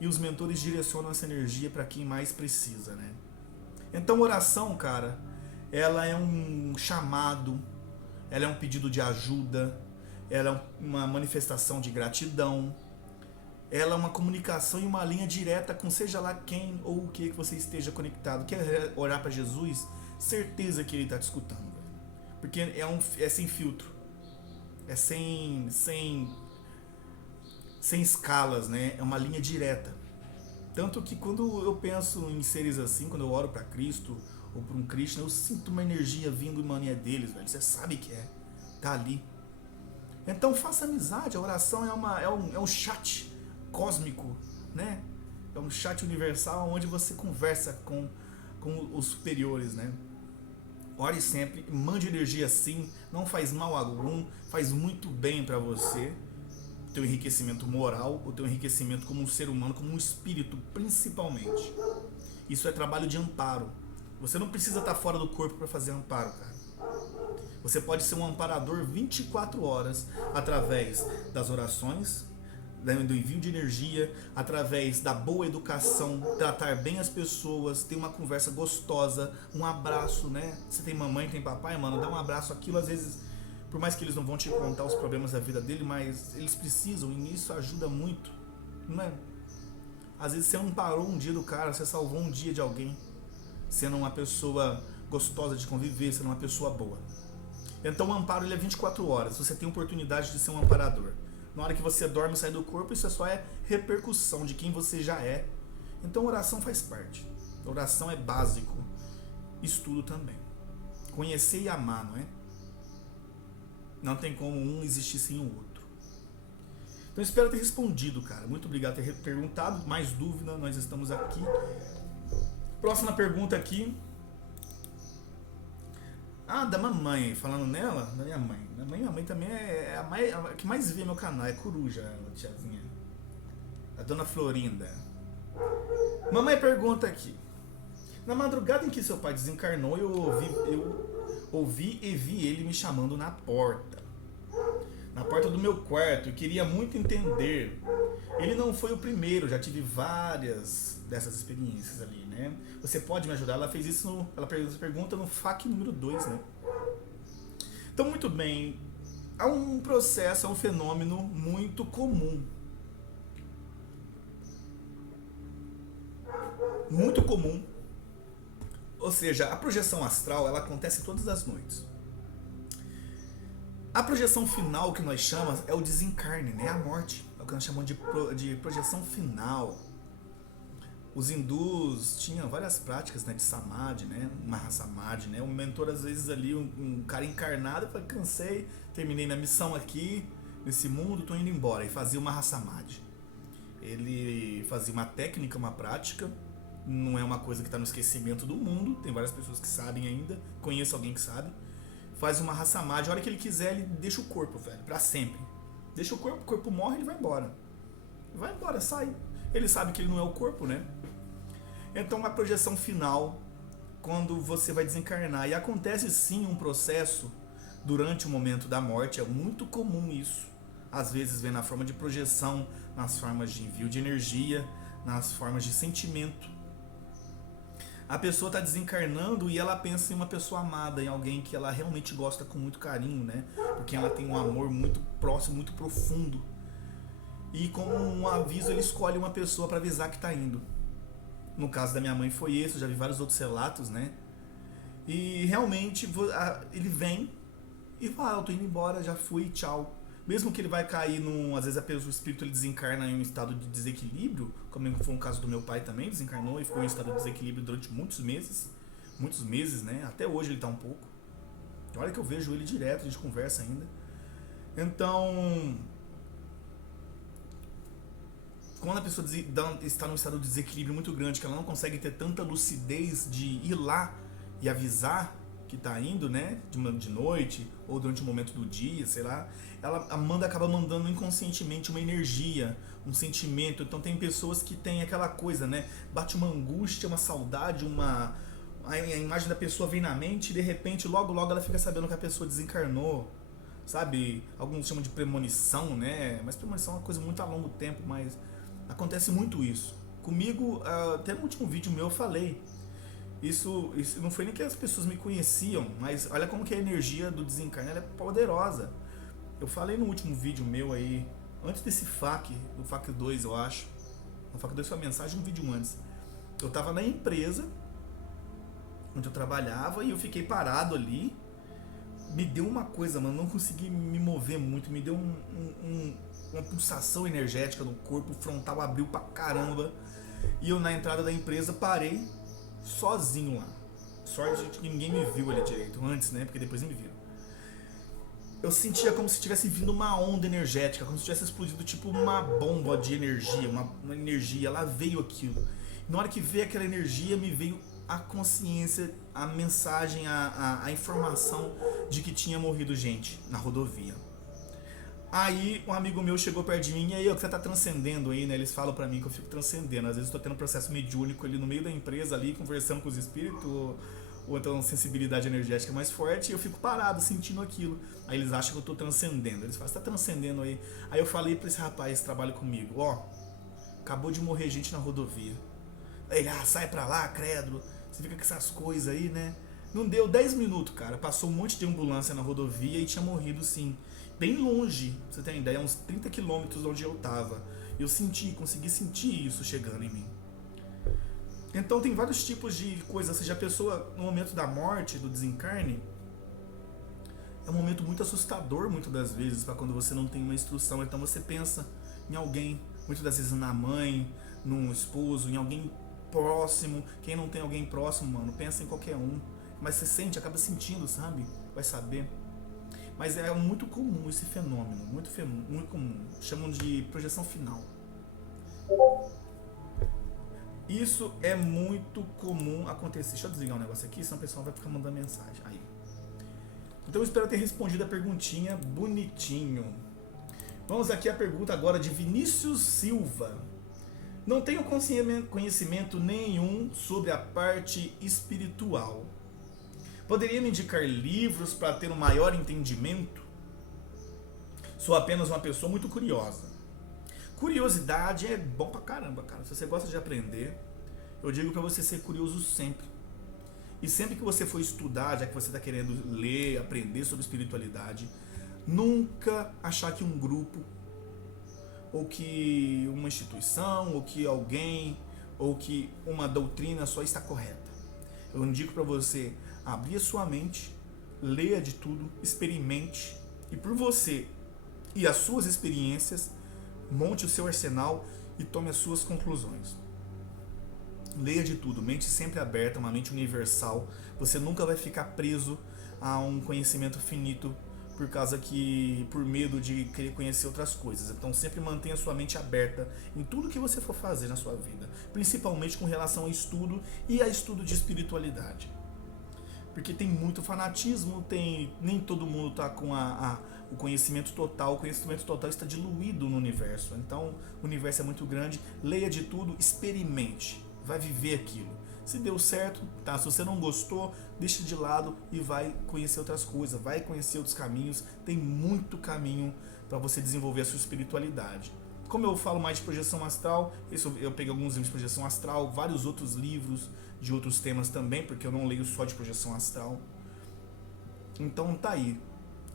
e os mentores direcionam essa energia para quem mais precisa, né? Então oração, cara, ela é um chamado, ela é um pedido de ajuda, ela é uma manifestação de gratidão, ela é uma comunicação e uma linha direta com seja lá quem ou o que você esteja conectado. Quer orar para Jesus? Certeza que ele está te escutando, velho. Porque é sem filtro, é sem escalas, né? É uma linha direta. Tanto que quando eu penso em seres assim, quando eu oro para Cristo ou para um Krishna, eu sinto uma energia vindo em mania deles, velho. Você sabe que tá ali. Então faça amizade. A oração é um chat cósmico, né? É um chat universal onde você conversa com os superiores, né? Ore sempre, mande energia sim, não faz mal algum, faz muito bem para você, o teu enriquecimento moral, o teu enriquecimento como um ser humano, como um espírito, principalmente. Isso é trabalho de amparo. Você não precisa estar fora do corpo para fazer amparo, cara. Você pode ser um amparador 24 horas através das orações, do envio de energia, através da boa educação, tratar bem as pessoas, ter uma conversa gostosa, um abraço, né? Você tem mamãe, tem papai, mano, dá um abraço. Aquilo às vezes, por mais que eles não vão te contar os problemas da vida dele, mas eles precisam e isso ajuda muito, não é? Às vezes você amparou um dia do cara, você salvou um dia de alguém, sendo uma pessoa gostosa de conviver, sendo uma pessoa boa. Então o amparo ele é 24 horas, você tem a oportunidade de ser um amparador. Na hora que você dorme e sai do corpo, isso só é repercussão de quem você já é. Então oração faz parte. Oração é básico. Estudo também. Conhecer e amar, não é? Não tem como um existir sem o outro. Então espero ter respondido, cara. Muito obrigado por ter perguntado. Mais dúvida, nós estamos aqui. Próxima pergunta aqui. Ah, da mamãe, falando nela, da minha mãe. Minha mãe também é a que mais vê meu canal, é coruja, a tiazinha. A dona Florinda. Mamãe pergunta aqui. Na madrugada em que seu pai desencarnou, eu ouvi e vi ele me chamando na porta do meu quarto. Eu queria muito entender Ele não foi o primeiro, já tive várias dessas experiências ali, né? Você pode me ajudar? Ela fez isso, ela fez essa pergunta no FAQ número 2, né? Então, muito bem, há um processo, é um fenômeno muito comum. Muito comum. Ou seja, a projeção astral, ela acontece todas as noites. A projeção final que nós chamamos é o desencarne, né? A morte. É o que nós chamamos de projeção final. Os hindus tinham várias práticas, né, de samadhi, né? Mahasamadhi, né? O mentor, às vezes, ali, um cara encarnado, fala, cansei, terminei minha missão aqui, nesse mundo, tô indo embora. E fazia o Mahasamadhi. Ele fazia uma técnica, uma prática, não é uma coisa que está no esquecimento do mundo, tem várias pessoas que sabem ainda, conheço alguém que sabe. Faz uma Mahasamadhi, a hora que ele quiser, ele deixa o corpo, velho, pra sempre. Deixa o corpo morre, ele vai embora. Vai embora, sai. Ele sabe que ele não é o corpo, né? Então, a projeção final, quando você vai desencarnar, e acontece sim um processo durante o momento da morte, é muito comum isso. Às vezes vem na forma de projeção, nas formas de envio de energia, nas formas de sentimento. A pessoa está desencarnando e ela pensa em uma pessoa amada, em alguém que ela realmente gosta com muito carinho, né? Porque ela tem um amor muito próximo, muito profundo. E como um aviso, ele escolhe uma pessoa para avisar que está indo. No caso da minha mãe foi esse, eu já vi vários outros relatos, né? E realmente ele vem e fala, eu tô indo embora, já fui, tchau. Mesmo que ele vai cair às vezes o espírito ele desencarna em um estado de desequilíbrio, como foi o caso do meu pai também, desencarnou e ficou em estado de desequilíbrio durante muitos meses, né? Até hoje ele tá um pouco. Olha que eu vejo ele direto, a gente conversa ainda. Então, quando a pessoa está num estado de desequilíbrio muito grande, que ela não consegue ter tanta lucidez de ir lá e avisar que está indo, né, de noite ou durante o momento do dia, sei lá, acaba mandando inconscientemente uma energia, um sentimento. Então tem pessoas que tem aquela coisa, né, bate uma angústia, uma saudade, a imagem da pessoa vem na mente e de repente logo ela fica sabendo que a pessoa desencarnou, sabe? Alguns chamam de premonição, né, mas premonição é uma coisa muito a longo tempo, mas acontece muito isso. Comigo, até no último vídeo meu eu falei, isso não foi nem que as pessoas me conheciam, mas olha como que a energia do desencarne ela é poderosa. Eu falei no último vídeo meu aí, antes desse FAQ, do FAQ 2 eu acho, o FAQ 2 foi a mensagem, um vídeo antes. Eu tava na empresa onde eu trabalhava e eu fiquei parado ali, me deu uma coisa, mano, não consegui me mover muito, me deu uma pulsação energética no corpo, o frontal abriu pra caramba, e eu na entrada da empresa parei, sozinho lá. Sorte de que ninguém me viu ali direito antes, né? Porque depois me viram. Eu sentia como se tivesse vindo uma onda energética, como se tivesse explodido tipo uma bomba de energia, uma energia. Lá veio aquilo. Na hora que veio aquela energia, me veio a consciência, a mensagem, a informação de que tinha morrido gente na rodovia. Aí um amigo meu chegou perto de mim, e aí, o que você tá transcendendo aí, né? Eles falam pra mim que eu fico transcendendo. Às vezes eu tô tendo um processo mediúnico ali no meio da empresa, ali, conversando com os espíritos, ou então sensibilidade energética mais forte, e eu fico parado, sentindo aquilo. Aí eles acham que eu tô transcendendo. Eles falam, você tá transcendendo aí. Aí eu falei pra esse rapaz que trabalha comigo, ó, acabou de morrer gente na rodovia. Aí ele, sai pra lá, credo, você fica com essas coisas aí, né? Não deu 10 minutos, cara, passou um monte de ambulância na rodovia e tinha morrido sim. Bem longe, pra você ter uma ideia, uns 30 quilômetros de onde eu tava. Eu consegui sentir isso chegando em mim. Então tem vários tipos de coisas, ou seja, a pessoa no momento da morte, do desencarne, é um momento muito assustador muitas das vezes, para quando você não tem uma instrução. Então você pensa em alguém, muitas das vezes na mãe, num esposo, em alguém próximo. Quem não tem alguém próximo, mano, pensa em qualquer um. Mas você sente, acaba sentindo, sabe? Vai saber. Mas é muito comum esse fenômeno, muito comum. Chamam de projeção final. Isso é muito comum acontecer. Deixa eu desligar um negócio aqui, senão o pessoal vai ficar mandando mensagem. Aí. Então eu espero ter respondido a perguntinha bonitinho. Vamos aqui à pergunta agora de Vinícius Silva. Não tenho conhecimento nenhum sobre a parte espiritual. Poderia me indicar livros para ter um maior entendimento? Sou apenas uma pessoa muito curiosa. Curiosidade é bom pra caramba, cara. Se você gosta de aprender, eu digo pra você ser curioso sempre. E sempre que você for estudar, já que você está querendo ler, aprender sobre espiritualidade, nunca achar que um grupo, ou que uma instituição, ou que alguém, ou que uma doutrina só está correta. Eu indico para você abrir a sua mente, leia de tudo, experimente, e por você e as suas experiências, monte o seu arsenal e tome as suas conclusões. Leia de tudo, mente sempre aberta, uma mente universal. Você nunca vai ficar preso a um conhecimento finito por medo de querer conhecer outras coisas. Então sempre mantenha sua mente aberta em tudo que você for fazer na sua vida, principalmente com relação ao estudo e a estudo de espiritualidade. Porque tem muito fanatismo, nem todo mundo está com o conhecimento total. O conhecimento total está diluído no universo. Então o universo é muito grande. Leia de tudo, experimente. Vai viver aquilo. Se deu certo, tá? Se você não gostou, deixa de lado e vai conhecer outras coisas, vai conhecer outros caminhos. Tem muito caminho para você desenvolver a sua espiritualidade. Como eu falo mais de projeção astral, eu peguei alguns livros de projeção astral, vários outros livros de outros temas também, porque eu não leio só de projeção astral. Então tá aí.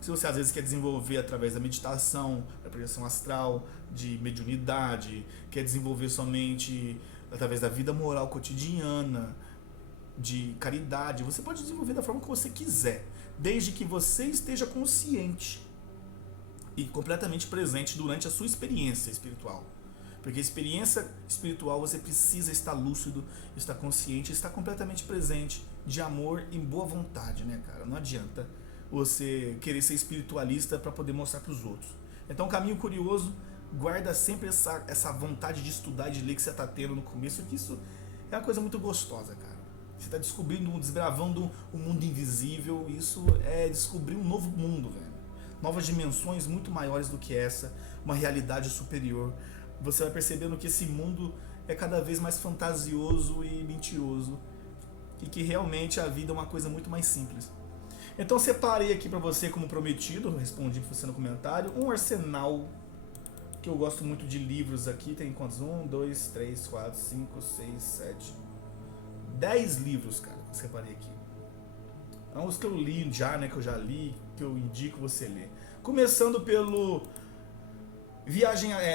Se você às vezes quer desenvolver através da meditação, da projeção astral, de mediunidade, quer desenvolver somente através da vida moral cotidiana, de caridade, você pode desenvolver da forma que você quiser, desde que você esteja consciente e completamente presente durante a sua experiência espiritual. Porque experiência espiritual você precisa estar lúcido, estar consciente, estar completamente presente, de amor e boa vontade, né, cara? Não adianta você querer ser espiritualista para poder mostrar para os outros. Então, caminho curioso, guarda sempre essa vontade de estudar e de ler que você está tendo no começo, que isso é uma coisa muito gostosa, cara. Você está descobrindo, desbravando um mundo invisível, isso é descobrir um novo mundo, velho. Novas dimensões muito maiores do que essa, uma realidade superior. Você vai percebendo que esse mundo é cada vez mais fantasioso e mentiroso, e que realmente a vida é uma coisa muito mais simples. Então separei aqui para você, como prometido, respondi para você no comentário, um arsenal que eu gosto muito de livros aqui. Tem quantos? 1, 2, 3, 4, 5, 6, 7, 10 livros, cara, que eu separei aqui. São os que eu li já, né, que eu já li, que eu indico você ler. Começando pelo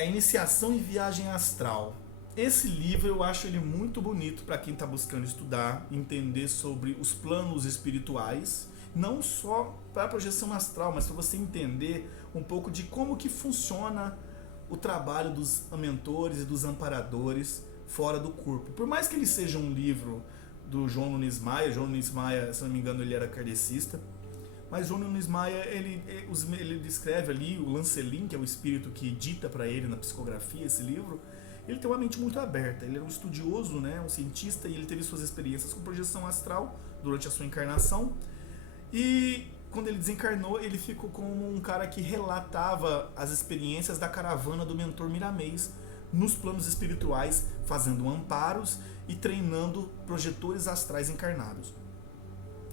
Iniciação em Viagem Astral. Esse livro eu acho ele muito bonito para quem está buscando estudar, entender sobre os planos espirituais, não só para a projeção astral, mas para você entender um pouco de como que funciona o trabalho dos mentores e dos amparadores fora do corpo. Por mais que ele seja um livro do João Nunes Maia, se não me engano, ele era kardecista, mas João Nunes Maia, ele descreve ali o Lancelin, que é o espírito que dita para ele na psicografia esse livro. Ele tem uma mente muito aberta, ele era um estudioso, né, um cientista, e ele teve suas experiências com projeção astral durante a sua encarnação. E quando ele desencarnou, ele ficou como um cara que relatava as experiências da caravana do mentor Miramês nos planos espirituais, fazendo amparos e treinando projetores astrais encarnados.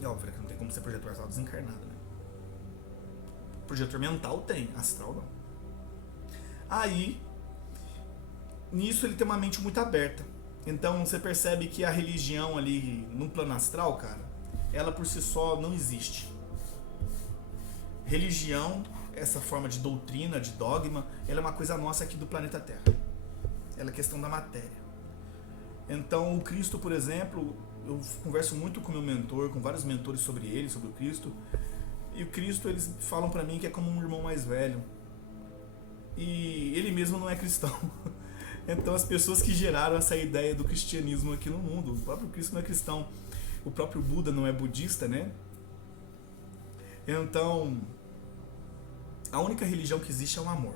É óbvio que não tem como ser projetor astral desencarnado, né? Projetor mental tem, astral não. Aí, nisso ele tem uma mente muito aberta. Então você percebe que a religião ali no plano astral, cara, ela por si só não existe. Religião, essa forma de doutrina, de dogma, ela é uma coisa nossa aqui do planeta Terra. Ela é questão da matéria. Então o Cristo, por exemplo, eu converso muito com meu mentor, com vários mentores sobre ele, sobre o Cristo. E o Cristo, eles falam pra mim que é como um irmão mais velho. E ele mesmo não é cristão. Então as pessoas que geraram essa ideia do cristianismo aqui no mundo, o próprio Cristo não é cristão, o próprio Buda não é budista, né? Então, a única religião que existe é o amor.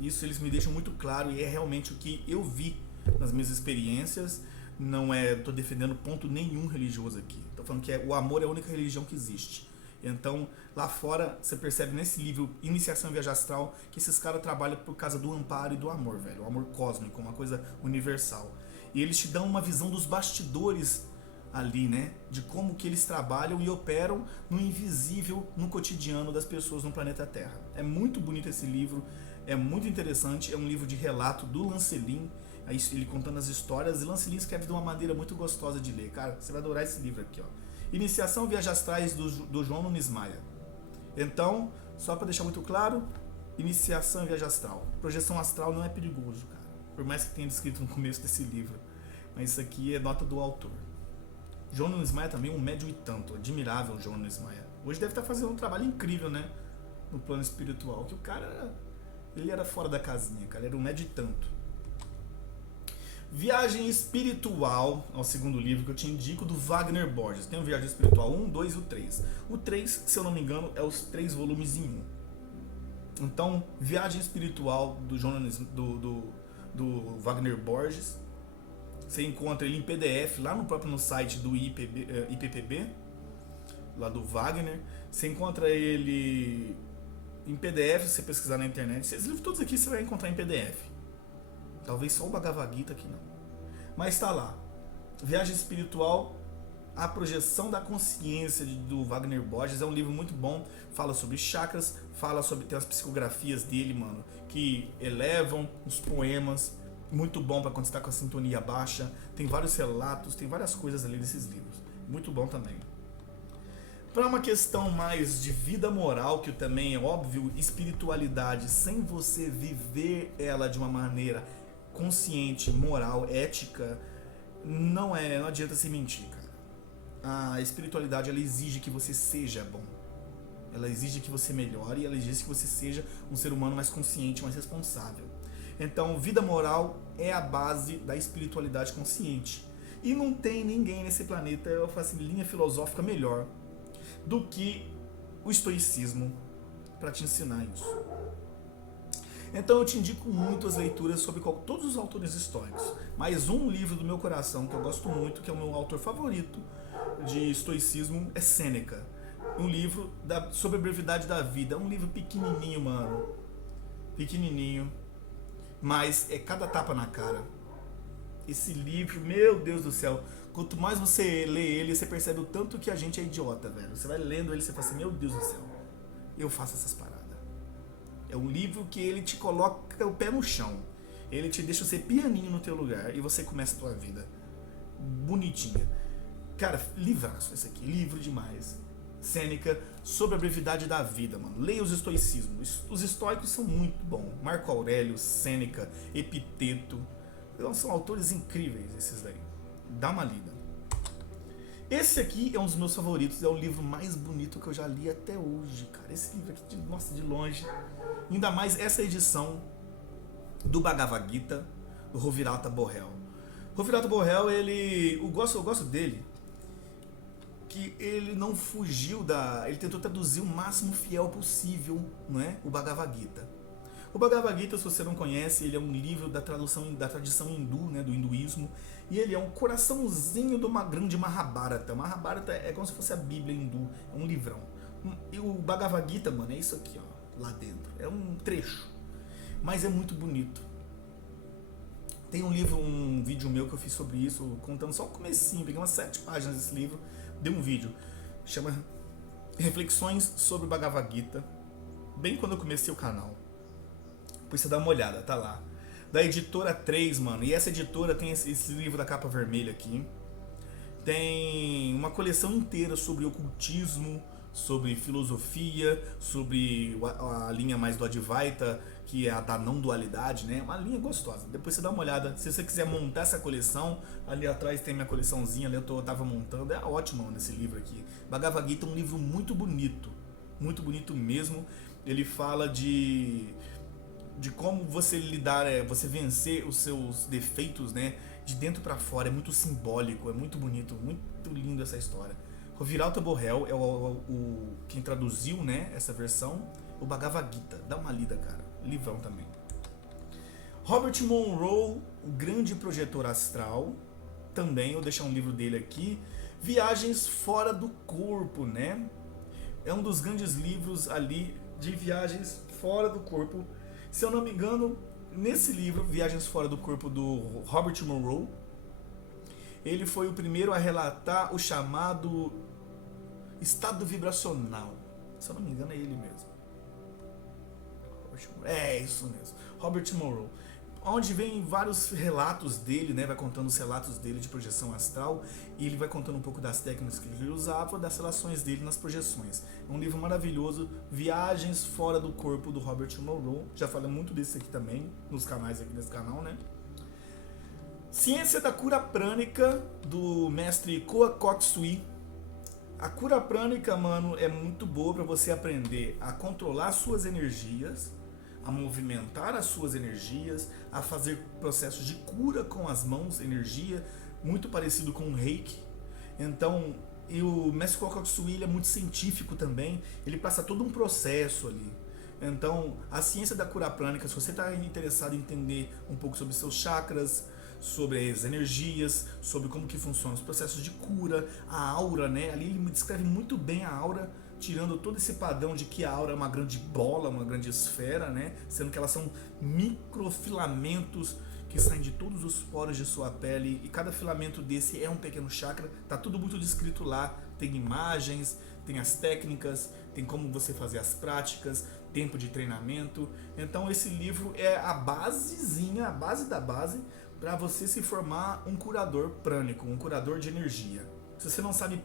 Isso eles me deixam muito claro e é realmente o que eu vi nas minhas experiências. Não estou defendendo ponto nenhum religioso aqui. Estou falando que o amor é a única religião que existe. Então, lá fora, você percebe nesse livro Iniciação em Viagem Astral que esses caras trabalham por causa do amparo e do amor, velho. O amor cósmico, uma coisa universal. E eles te dão uma visão dos bastidores ali, né? De como que eles trabalham e operam no invisível, no cotidiano das pessoas no planeta Terra. É muito bonito esse livro. É muito interessante, é um livro de relato do Lancelin, ele contando as histórias, e Lancelin escreve de uma maneira muito gostosa de ler. Cara, você vai adorar esse livro aqui, ó. Iniciação Viagens Astrais do João Nunes Maia. Então, só para deixar muito claro, iniciação em viagem astral. Projeção astral não é perigoso, cara. Por mais que tenha descrito no começo desse livro. Mas isso aqui é nota do autor. João Nunes Maia também é um médium e tanto. Admirável, João Nunes Maia. Hoje deve estar fazendo um trabalho incrível, né? No plano espiritual. Que o cara, ele era fora da casinha, cara. Ele era um médium e tanto. Viagem Espiritual, é o segundo livro que eu te indico, do Wagner Borges. Tem o Viagem Espiritual 1, 2 e o 3. O 3, se eu não me engano, é os 3 volumes em 1. Então, Viagem Espiritual do Wagner Borges. Você encontra ele em PDF lá no site do IPPB, lá do Wagner. Você encontra ele em PDF, se você pesquisar na internet. Esses livros todos aqui você vai encontrar em PDF. Talvez só o Bhagavad Gita aqui não. Mas está lá. Viagem Espiritual, a projeção da consciência do Wagner Borges. É um livro muito bom. Fala sobre chakras, tem as psicografias dele, mano, que elevam os poemas. Muito bom para quando você está com a sintonia baixa. Tem vários relatos, tem várias coisas ali nesses livros. Muito bom também. Para uma questão mais de vida moral, que também é óbvio, espiritualidade, sem você viver ela de uma maneira consciente, moral, ética, não adianta se mentir, cara. A espiritualidade, ela exige que você seja bom. Ela exige que você melhore, ela exige que você seja um ser humano mais consciente, mais responsável. Então, vida moral é a base da espiritualidade consciente. E não tem ninguém nesse planeta, eu faço linha filosófica melhor do que o estoicismo para te ensinar isso. Então eu te indico muito as leituras sobre todos os autores estoicos. Mas um livro do meu coração que eu gosto muito, que é o meu autor favorito de estoicismo, é Sêneca. Um livro sobre a brevidade da vida. É um livro pequenininho, mano. Pequenininho. Mas é cada tapa na cara. Esse livro, meu Deus do céu. Quanto mais você lê ele, você percebe o tanto que a gente é idiota, velho. Você vai lendo ele e você fala assim, meu Deus do céu. Eu faço essas paradas. É um livro que ele te coloca o pé no chão. Ele te deixa ser pianinho no teu lugar e você começa a tua vida bonitinha. Cara, livraço esse aqui, livro demais. Sêneca, sobre a brevidade da vida, mano. Leia os estoicismos. Os estoicos são muito bons. Marco Aurélio, Sêneca, Epiteto. São autores incríveis esses daí. Dá uma lida. Esse aqui é um dos meus favoritos. É o livro mais bonito que eu já li até hoje, cara. Esse livro aqui, nossa, de longe. Ainda mais essa edição do Bhagavad Gita, do Rovirata Borrell. Rovirata Borrell, eu gosto dele, que ele não fugiu ele tentou traduzir o máximo fiel possível, não é? O Bhagavad Gita. O Bhagavad Gita, se você não conhece, ele é um livro da tradição hindu, né, do hinduísmo, e ele é um coraçãozinho de uma grande Mahabharata. Mahabharata é como se fosse a Bíblia hindu, é um livrão. E o Bhagavad Gita, mano, é isso aqui, ó. Lá dentro. É um trecho. Mas é muito bonito. Tem um vídeo meu que eu fiz sobre isso, contando só o comecinho, peguei umas 7 páginas desse livro, dei um vídeo, chama Reflexões sobre o Bhagavad Gita, bem quando eu comecei o canal. Depois você dá uma olhada, tá lá. Da editora 3, mano, e essa editora tem esse livro da capa vermelha aqui. Tem uma coleção inteira sobre ocultismo, sobre filosofia, sobre a linha mais do Advaita, que é a da não dualidade, né? Uma linha gostosa. Depois você dá uma olhada. Se você quiser montar essa coleção, ali atrás tem minha coleçãozinha, ali eu tava montando. É ótimo esse livro aqui. Bhagavad Gita é um livro muito bonito mesmo. Ele fala de como você lidar, você vencer os seus defeitos, né? De dentro pra fora. É muito simbólico, é muito bonito, muito lindo essa história. Rovirata Borrell é quem traduziu, né, essa versão, o Bhagavad Gita. Dá uma lida, cara. Livrão também. Robert Monroe, o grande projetor astral. Também, eu vou deixar um livro dele aqui. Viagens fora do corpo, né? É um dos grandes livros ali de viagens fora do corpo. Se eu não me engano, nesse livro, Viagens Fora do Corpo, do Robert Monroe, ele foi o primeiro a relatar o chamado estado vibracional. Se eu não me engano, é ele mesmo. É isso mesmo, Robert Monroe. Onde vem vários relatos dele, né? Vai contando os relatos dele de projeção astral e ele vai contando um pouco das técnicas que ele usava, das relações dele nas projeções. É um livro maravilhoso, Viagens Fora do Corpo, do Robert Monroe. Já falei muito desse aqui também, nos canais aqui desse canal, né? Ciência da Cura Prânica, do mestre Koa Kok Sui. A cura prânica, mano, é muito boa para você aprender a controlar suas energias, a movimentar as suas energias, a fazer processos de cura com as mãos, energia, muito parecido com o Reiki. Então, e o mestre Koa Kok Sui é muito científico também, ele passa todo um processo ali. Então, a ciência da cura prânica, se você está interessado em entender um pouco sobre seus chakras, sobre as energias, sobre como que funcionam os processos de cura, a aura, né? Ali ele me descreve muito bem a aura, tirando todo esse padrão de que a aura é uma grande bola, uma grande esfera, né? Sendo que elas são microfilamentos que saem de todos os poros de sua pele e cada filamento desse é um pequeno chakra. Tá tudo muito descrito lá, tem imagens, tem as técnicas, tem como você fazer as práticas, tempo de treinamento. Então esse livro é a basezinha, a base da base para você se formar um curador prânico, um curador de energia. Se você não sabe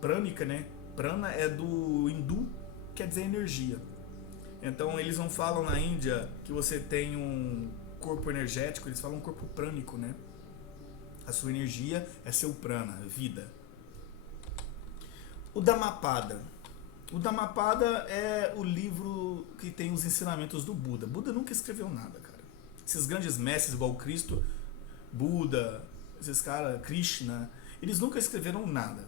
prânica, né? Prana é do hindu, quer dizer energia. Então eles não falam na Índia que você tem um corpo energético, eles falam um corpo prânico, né? A sua energia é seu prana, vida. O Dhammapada. O Dhammapada é o livro que tem os ensinamentos do Buda. Buda nunca escreveu nada, cara. Esses grandes mestres, igual Cristo, Buda, esses caras, Krishna, eles nunca escreveram nada.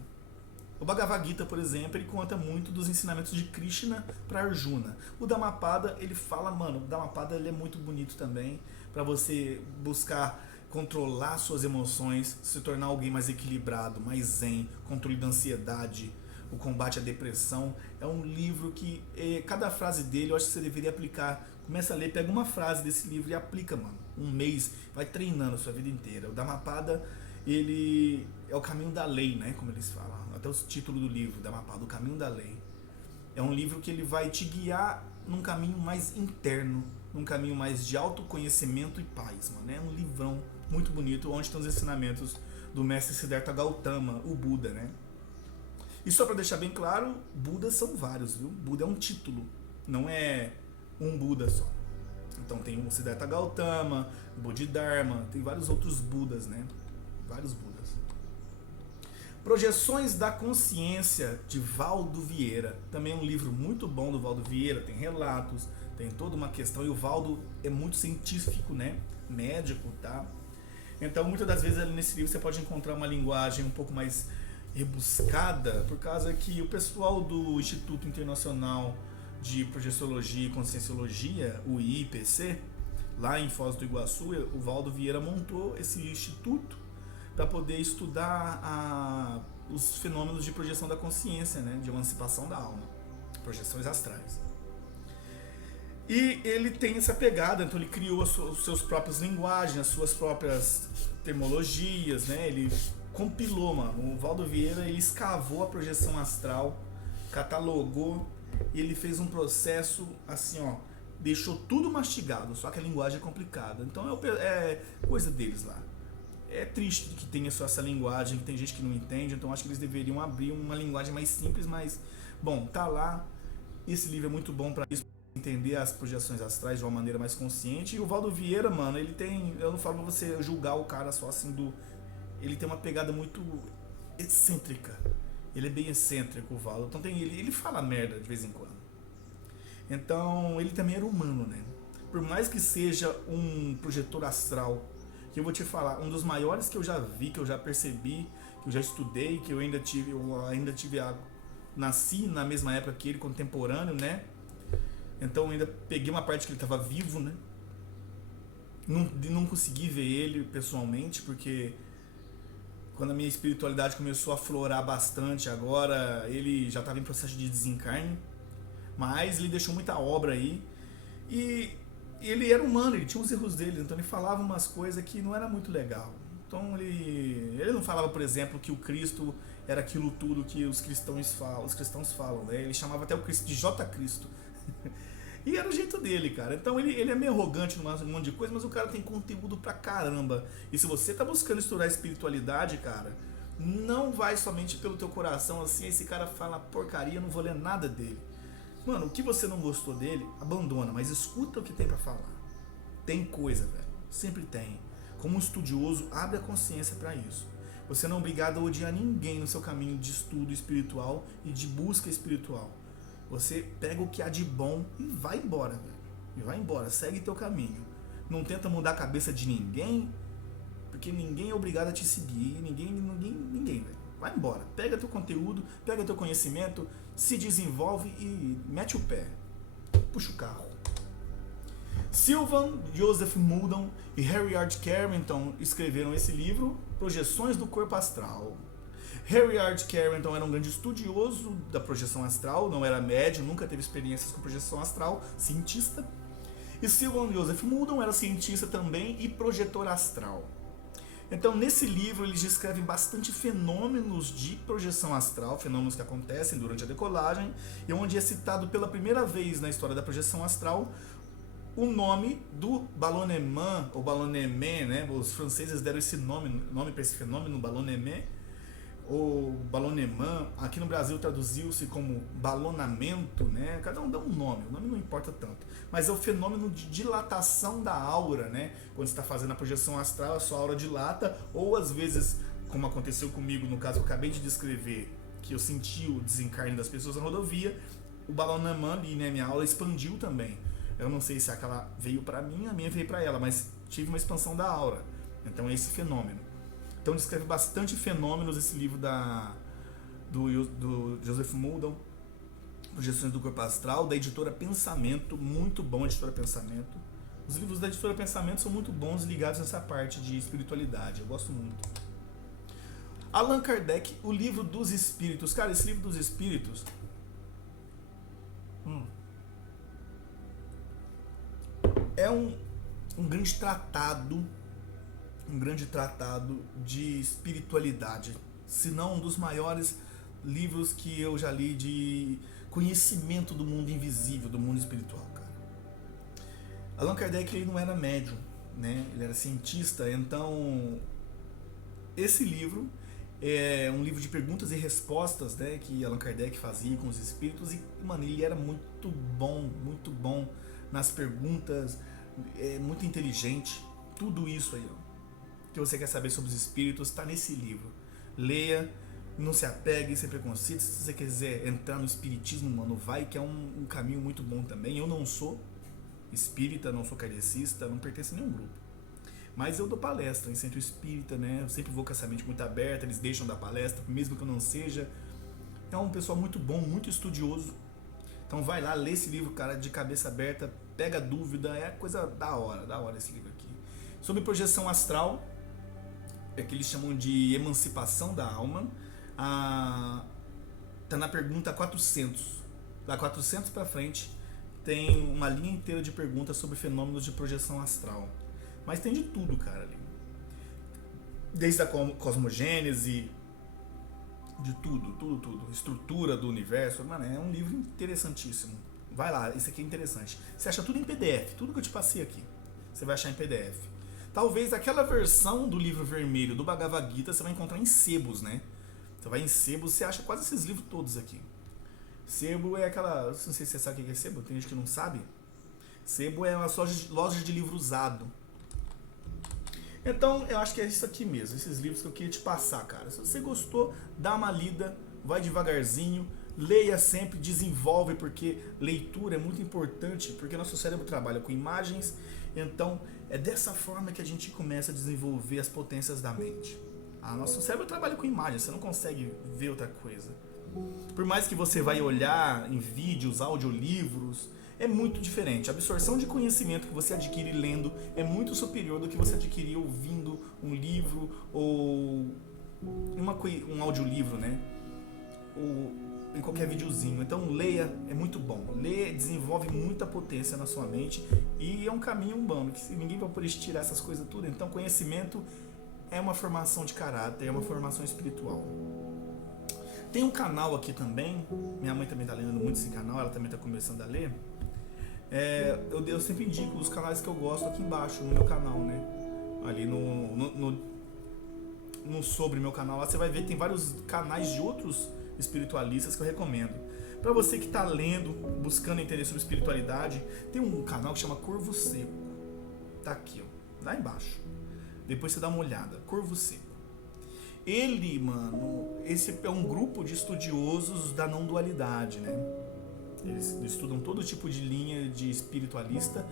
O Bhagavad Gita, por exemplo, ele conta muito dos ensinamentos de Krishna para Arjuna. O Dhammapada, ele fala, mano, o Dhammapada ele é muito bonito também, para você buscar controlar suas emoções, se tornar alguém mais equilibrado, mais zen, controle da ansiedade, o combate à depressão. É um livro que, cada frase dele, eu acho que você deveria aplicar. Começa a ler, pega uma frase desse livro e aplica, mano. Um mês, vai treinando a sua vida inteira. O Dhammapada, ele é o caminho da lei, né? Como eles falam. Até o título do livro, Dhammapada, o caminho da lei. É um livro que ele vai te guiar num caminho mais interno, num caminho mais de autoconhecimento e paz, mano. É um livrão muito bonito, onde estão os ensinamentos do mestre Siddhartha Gautama, o Buda, né? E só para deixar bem claro, Budas são vários, viu? Buda é um título, não é um Buda só. Então tem o Siddhartha Gautama, Bodhidharma, tem vários outros Budas, né? Vários Budas. Projeções da Consciência, de Valdo Vieira. Também é um livro muito bom do Valdo Vieira, tem relatos, tem toda uma questão. E o Valdo é muito científico, né? Médico, tá? Então muitas das vezes ali nesse livro você pode encontrar uma linguagem um pouco mais rebuscada, por causa que o pessoal do Instituto Internacional de Projeciologia e Conscienciologia, o IIPC, lá em Foz do Iguaçu, o Valdo Vieira montou esse instituto para poder estudar os fenômenos de projeção da consciência, né, de emancipação da alma, projeções astrais. E ele tem essa pegada, então ele criou os seus próprios linguagens, as suas próprias termologias, né, ele compilou, mano. O Valdo Vieira, ele escavou a projeção astral, catalogou e ele fez um processo assim, ó, deixou tudo mastigado, só que a linguagem é complicada. Então é coisa deles lá. É triste que tenha só essa linguagem, que tem gente que não entende, então acho que eles deveriam abrir uma linguagem mais simples, mas, bom, tá lá. Esse livro é muito bom para isso, entender as projeções astrais de uma maneira mais consciente. E o Valdo Vieira, mano, ele tem, eu não falo pra você julgar o cara só assim ele tem uma pegada muito excêntrica. Ele é bem excêntrico, o Valdo. Então ele fala merda de vez em quando. Então ele também era humano, né? Por mais que seja um projetor astral, que eu vou te falar, um dos maiores que eu já vi, que eu já percebi, que eu já estudei, que eu ainda tive nasci na mesma época que ele, contemporâneo, né? Então eu ainda peguei uma parte que ele estava vivo, né? Não consegui ver ele pessoalmente, porque quando a minha espiritualidade começou a florar bastante agora, ele já estava em processo de desencarne, mas ele deixou muita obra aí, e ele era humano, ele tinha os erros dele, então ele falava umas coisas que não era muito legal. Então ele não falava, por exemplo, que o Cristo era aquilo tudo que os cristãos falam, né? Ele chamava até o Cristo de J. Cristo. E era o jeito dele, cara. Então ele é meio arrogante num monte de coisa, mas o cara tem conteúdo pra caramba. E se você tá buscando estudar espiritualidade, cara, não vai somente pelo teu coração assim, esse cara fala porcaria, eu não vou ler nada dele. Mano, o que você não gostou dele, abandona, mas escuta o que tem pra falar. Tem coisa, velho. Sempre tem. Como um estudioso, abre a consciência pra isso. Você não é obrigado a odiar ninguém no seu caminho de estudo espiritual e de busca espiritual. Você pega o que há de bom e vai embora, velho. E vai embora, segue teu caminho. Não tenta mudar a cabeça de ninguém, porque ninguém é obrigado a te seguir, ninguém, velho. Vai embora, pega teu conteúdo, pega teu conhecimento, se desenvolve e mete o pé. Puxa o carro. Sylvan Joseph Muldoon e Harry Hart Carrington escreveram esse livro, Projeções do Corpo Astral. Harry Hart Carrington era um grande estudioso da projeção astral, não era médium, nunca teve experiências com projeção astral, cientista. E Sylvan Joseph Muldoon era cientista também e projetor astral. Então, nesse livro, eles descrevem bastante fenômenos de projeção astral, fenômenos que acontecem durante a decolagem, e onde é citado pela primeira vez na história da projeção astral o nome do ballonnement, ou ballonnement, né? Os franceses deram esse nome para esse fenômeno, ballonnement, ou ballonnement. Aqui no Brasil traduziu-se como ballonamento, né? Cada um dá um nome, o nome não importa tanto. Mas é o fenômeno de dilatação da aura, né? Quando você está fazendo a projeção astral, a sua aura dilata, ou às vezes, como aconteceu comigo, no caso que eu acabei de descrever, que eu senti o desencarne das pessoas na rodovia, o ballonnement ali, né? Minha aura expandiu também. Eu não sei se aquela veio para mim, a minha veio para ela, mas tive uma expansão da aura. Então é esse fenômeno. Então descreve bastante fenômenos esse livro do Joseph Muldoon, Projeções do Corpo Astral, da editora Pensamento, muito bom a editora Pensamento. Os livros da editora Pensamento são muito bons ligados nessa parte de espiritualidade, eu gosto muito. Allan Kardec, O Livro dos Espíritos. Cara, esse livro dos Espíritos é um grande tratado, de espiritualidade, se não um dos maiores livros que eu já li de conhecimento do mundo invisível, do mundo espiritual, cara. Allan Kardec, ele não era médium, né? Ele era cientista, então esse livro é um livro de perguntas e respostas, né, que Allan Kardec fazia com os espíritos, e, mano, ele era muito bom nas perguntas, muito inteligente. Tudo isso aí, ó, que você quer saber sobre os espíritos, está nesse livro. Leia, não se apegue sem preconceito. Se você quiser entrar no espiritismo, mano, vai, que é um caminho muito bom também. Eu não sou espírita, não sou kardecista, não pertenço a nenhum grupo. Mas eu dou palestra em centro espírita, né? Eu sempre vou com essa mente muito aberta, eles deixam dar palestra, mesmo que eu não seja. É um pessoal muito bom, muito estudioso. Então vai lá, lê esse livro, cara, de cabeça aberta, pega dúvida, é coisa da hora esse livro aqui. Sobre projeção astral, é que eles chamam de emancipação da alma. Tá na pergunta 400. Da 400 para frente tem uma linha inteira de perguntas sobre fenômenos de projeção astral. Mas tem de tudo, cara, ali. Desde a cosmogênese, de tudo. Estrutura do universo. Mano, é um livro interessantíssimo. Vai lá, isso aqui é interessante. Você acha tudo em PDF, tudo que eu te passei aqui. Você vai achar em PDF. Talvez aquela versão do livro vermelho do Bhagavad Gita você vai encontrar em sebos, né? Você vai em sebos, você acha quase esses livros todos aqui. Sebo é aquela... Não sei se você sabe o que é sebo, tem gente que não sabe. Sebo é uma loja de livro usado. Então, eu acho que é isso aqui mesmo, esses livros que eu queria te passar, cara. Se você gostou, dá uma lida, vai devagarzinho, leia sempre, desenvolve, porque leitura é muito importante, porque nosso cérebro trabalha com imagens, então é dessa forma que a gente começa a desenvolver as potências da mente. Nosso cérebro trabalha com imagens, você não consegue ver outra coisa. Por mais que você vai olhar em vídeos, audiolivros, é muito diferente. A absorção de conhecimento que você adquire lendo é muito superior do que você adquirir ouvindo um livro ou um audiolivro, né? Ou em qualquer videozinho. Então leia, é muito bom. Leia desenvolve muita potência na sua mente e é um caminho bom, que ninguém vai poder tirar essas coisas tudo. Então conhecimento é uma formação de caráter, é uma formação espiritual. Tem um canal aqui também, minha mãe também está lendo muito esse canal, ela também está começando a ler. Eu sempre indico os canais que eu gosto aqui embaixo no meu canal, né? Ali no sobre meu canal, lá você vai ver, tem vários canais de outros espiritualistas que eu recomendo. Para você que está lendo, buscando entender sobre espiritualidade, tem um canal que chama Corvo Seco. Tá aqui, ó, lá embaixo. Depois você dá uma olhada. Corvo Seco. Ele, mano, esse é um grupo de estudiosos da não dualidade, né? Eles estudam todo tipo de linha de espiritualista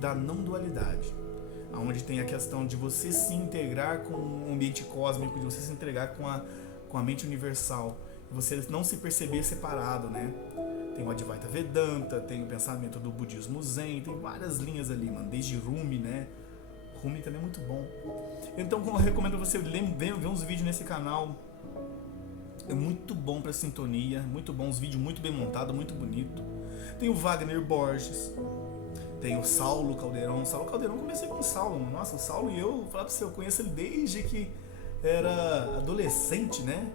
da não dualidade, onde tem a questão de você se integrar com o ambiente cósmico, de você se integrar com a mente universal, você não se perceber separado, né? Tem o Advaita Vedanta, tem o pensamento do budismo Zen, tem várias linhas ali, mano, desde Rumi, né? Rumi também é muito bom. Então eu recomendo você ver uns vídeos nesse canal. É muito bom pra sintonia, muito bom, os vídeos muito bem montados, muito bonito. Tem o Wagner Borges, tem o Saulo Caldeirão. Saulo Caldeirão, comecei com o Saulo, mano. Nossa, o Saulo e eu, falar pra você, eu conheço ele desde que era adolescente, né?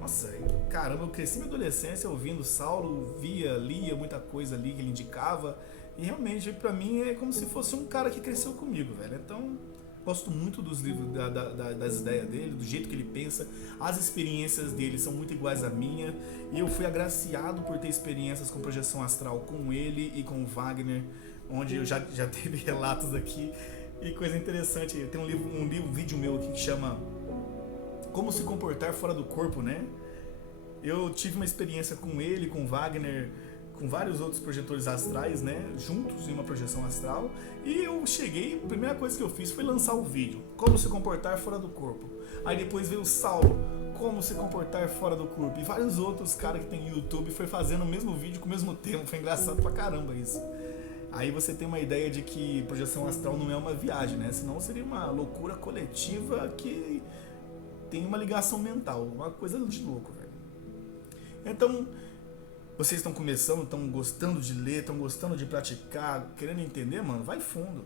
Nossa, caramba, eu cresci minha adolescência ouvindo o Saulo, lia muita coisa ali que ele indicava. E realmente, pra mim, é como se fosse um cara que cresceu comigo, velho. Então, gosto muito dos livros, das ideias dele, do jeito que ele pensa. As experiências dele são muito iguais à minha. E eu fui agraciado por ter experiências com projeção astral com ele e com o Wagner, onde eu já teve relatos aqui. E coisa interessante, tem um vídeo meu aqui que chama Como se comportar fora do corpo, né? Eu tive uma experiência com ele, com o Wagner, com vários outros projetores astrais, né, juntos em uma projeção astral, e eu cheguei, a primeira coisa que eu fiz foi lançar o vídeo, como se comportar fora do corpo. Aí depois veio o Saulo, como se comportar fora do corpo, e vários outros caras que tem YouTube foi fazendo o mesmo vídeo com o mesmo tema. Foi engraçado pra caramba isso. Aí você tem uma ideia de que projeção astral não é uma viagem, né, senão seria uma loucura coletiva que tem uma ligação mental, uma coisa de louco, velho. Então, vocês estão começando, estão gostando de ler, estão gostando de praticar, querendo entender, mano, vai fundo.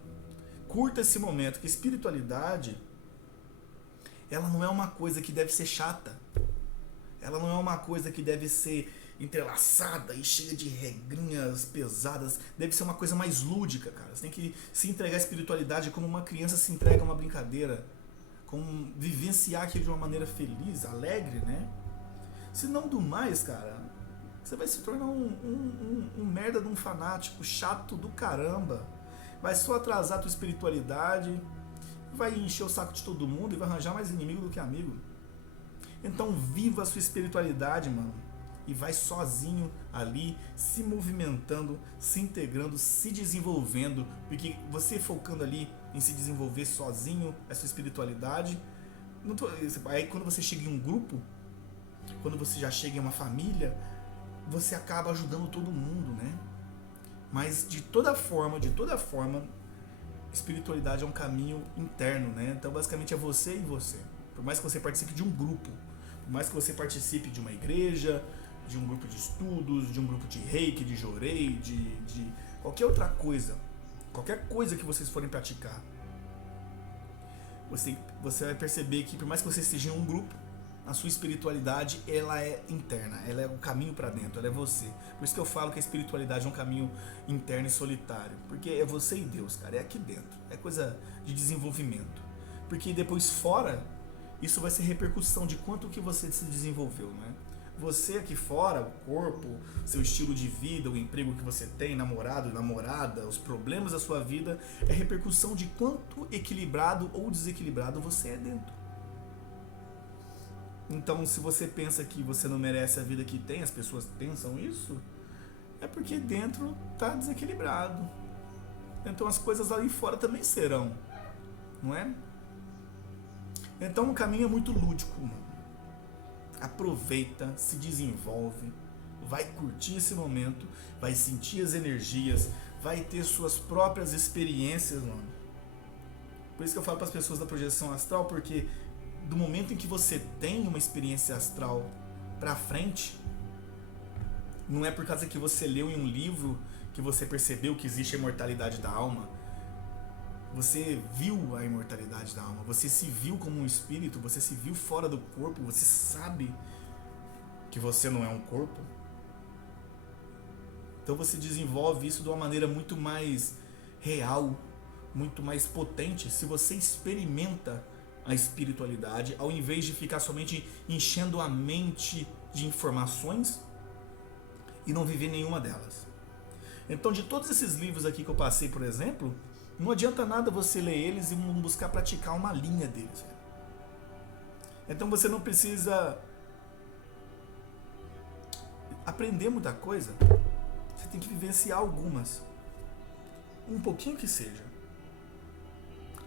Curta esse momento, que espiritualidade, ela não é uma coisa que deve ser chata. Ela não é uma coisa que deve ser entrelaçada e cheia de regrinhas pesadas. Deve ser uma coisa mais lúdica, cara. Você tem que se entregar à espiritualidade como uma criança se entrega a uma brincadeira. Como vivenciar aquilo de uma maneira feliz, alegre, né? Se não do mais, cara, você vai se tornar um merda de um fanático chato do caramba. Vai só atrasar a tua espiritualidade, vai encher o saco de todo mundo e vai arranjar mais inimigo do que amigo. Então viva a sua espiritualidade, mano. E vai sozinho ali, se movimentando, se integrando, se desenvolvendo. Porque você focando ali em se desenvolver sozinho, a sua espiritualidade. Aí quando você chega em um grupo, quando você já chega em uma família, você acaba ajudando todo mundo, né? Mas de toda forma, espiritualidade é um caminho interno, né? Então basicamente é você e você. Por mais que você participe de um grupo, por mais que você participe de uma igreja, de um grupo de estudos, de um grupo de reiki, de jorei, de qualquer outra coisa, qualquer coisa que vocês forem praticar, você vai perceber que por mais que você esteja em um grupo, a sua espiritualidade, ela é interna, ela é o caminho para dentro, ela é você. Por isso que eu falo que a espiritualidade é um caminho interno e solitário, porque é você e Deus, cara, é aqui dentro, é coisa de desenvolvimento. Porque depois fora, isso vai ser repercussão de quanto que você se desenvolveu, né? Você aqui fora, o corpo, seu estilo de vida, o emprego que você tem, namorado, namorada, os problemas da sua vida, é repercussão de quanto equilibrado ou desequilibrado você é dentro. Então, se você pensa que você não merece a vida que tem, as pessoas pensam isso, é porque dentro tá desequilibrado. Então as coisas ali fora também serão, não é? Então o caminho é muito lúdico, mano. Aproveita, se desenvolve, vai curtir esse momento, vai sentir as energias, vai ter suas próprias experiências, mano. Por isso que eu falo para as pessoas da projeção astral, porque do momento em que você tem uma experiência astral pra frente, não é por causa que você leu em um livro que você percebeu que existe a imortalidade da alma. Você viu a imortalidade da alma, você se viu como um espírito, você se viu fora do corpo, você sabe que você não é um corpo. Então você desenvolve isso de uma maneira muito mais real, muito mais potente, se você experimenta a espiritualidade, ao invés de ficar somente enchendo a mente de informações e não viver nenhuma delas. Então, de todos esses livros aqui que eu passei, por exemplo, não adianta nada você ler eles e não buscar praticar uma linha deles. Então você não precisa aprender muita coisa, você tem que vivenciar algumas, um pouquinho que seja.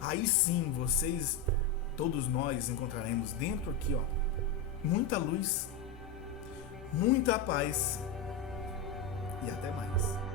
Aí sim, vocês, todos nós encontraremos dentro aqui, ó, muita luz, muita paz e até mais.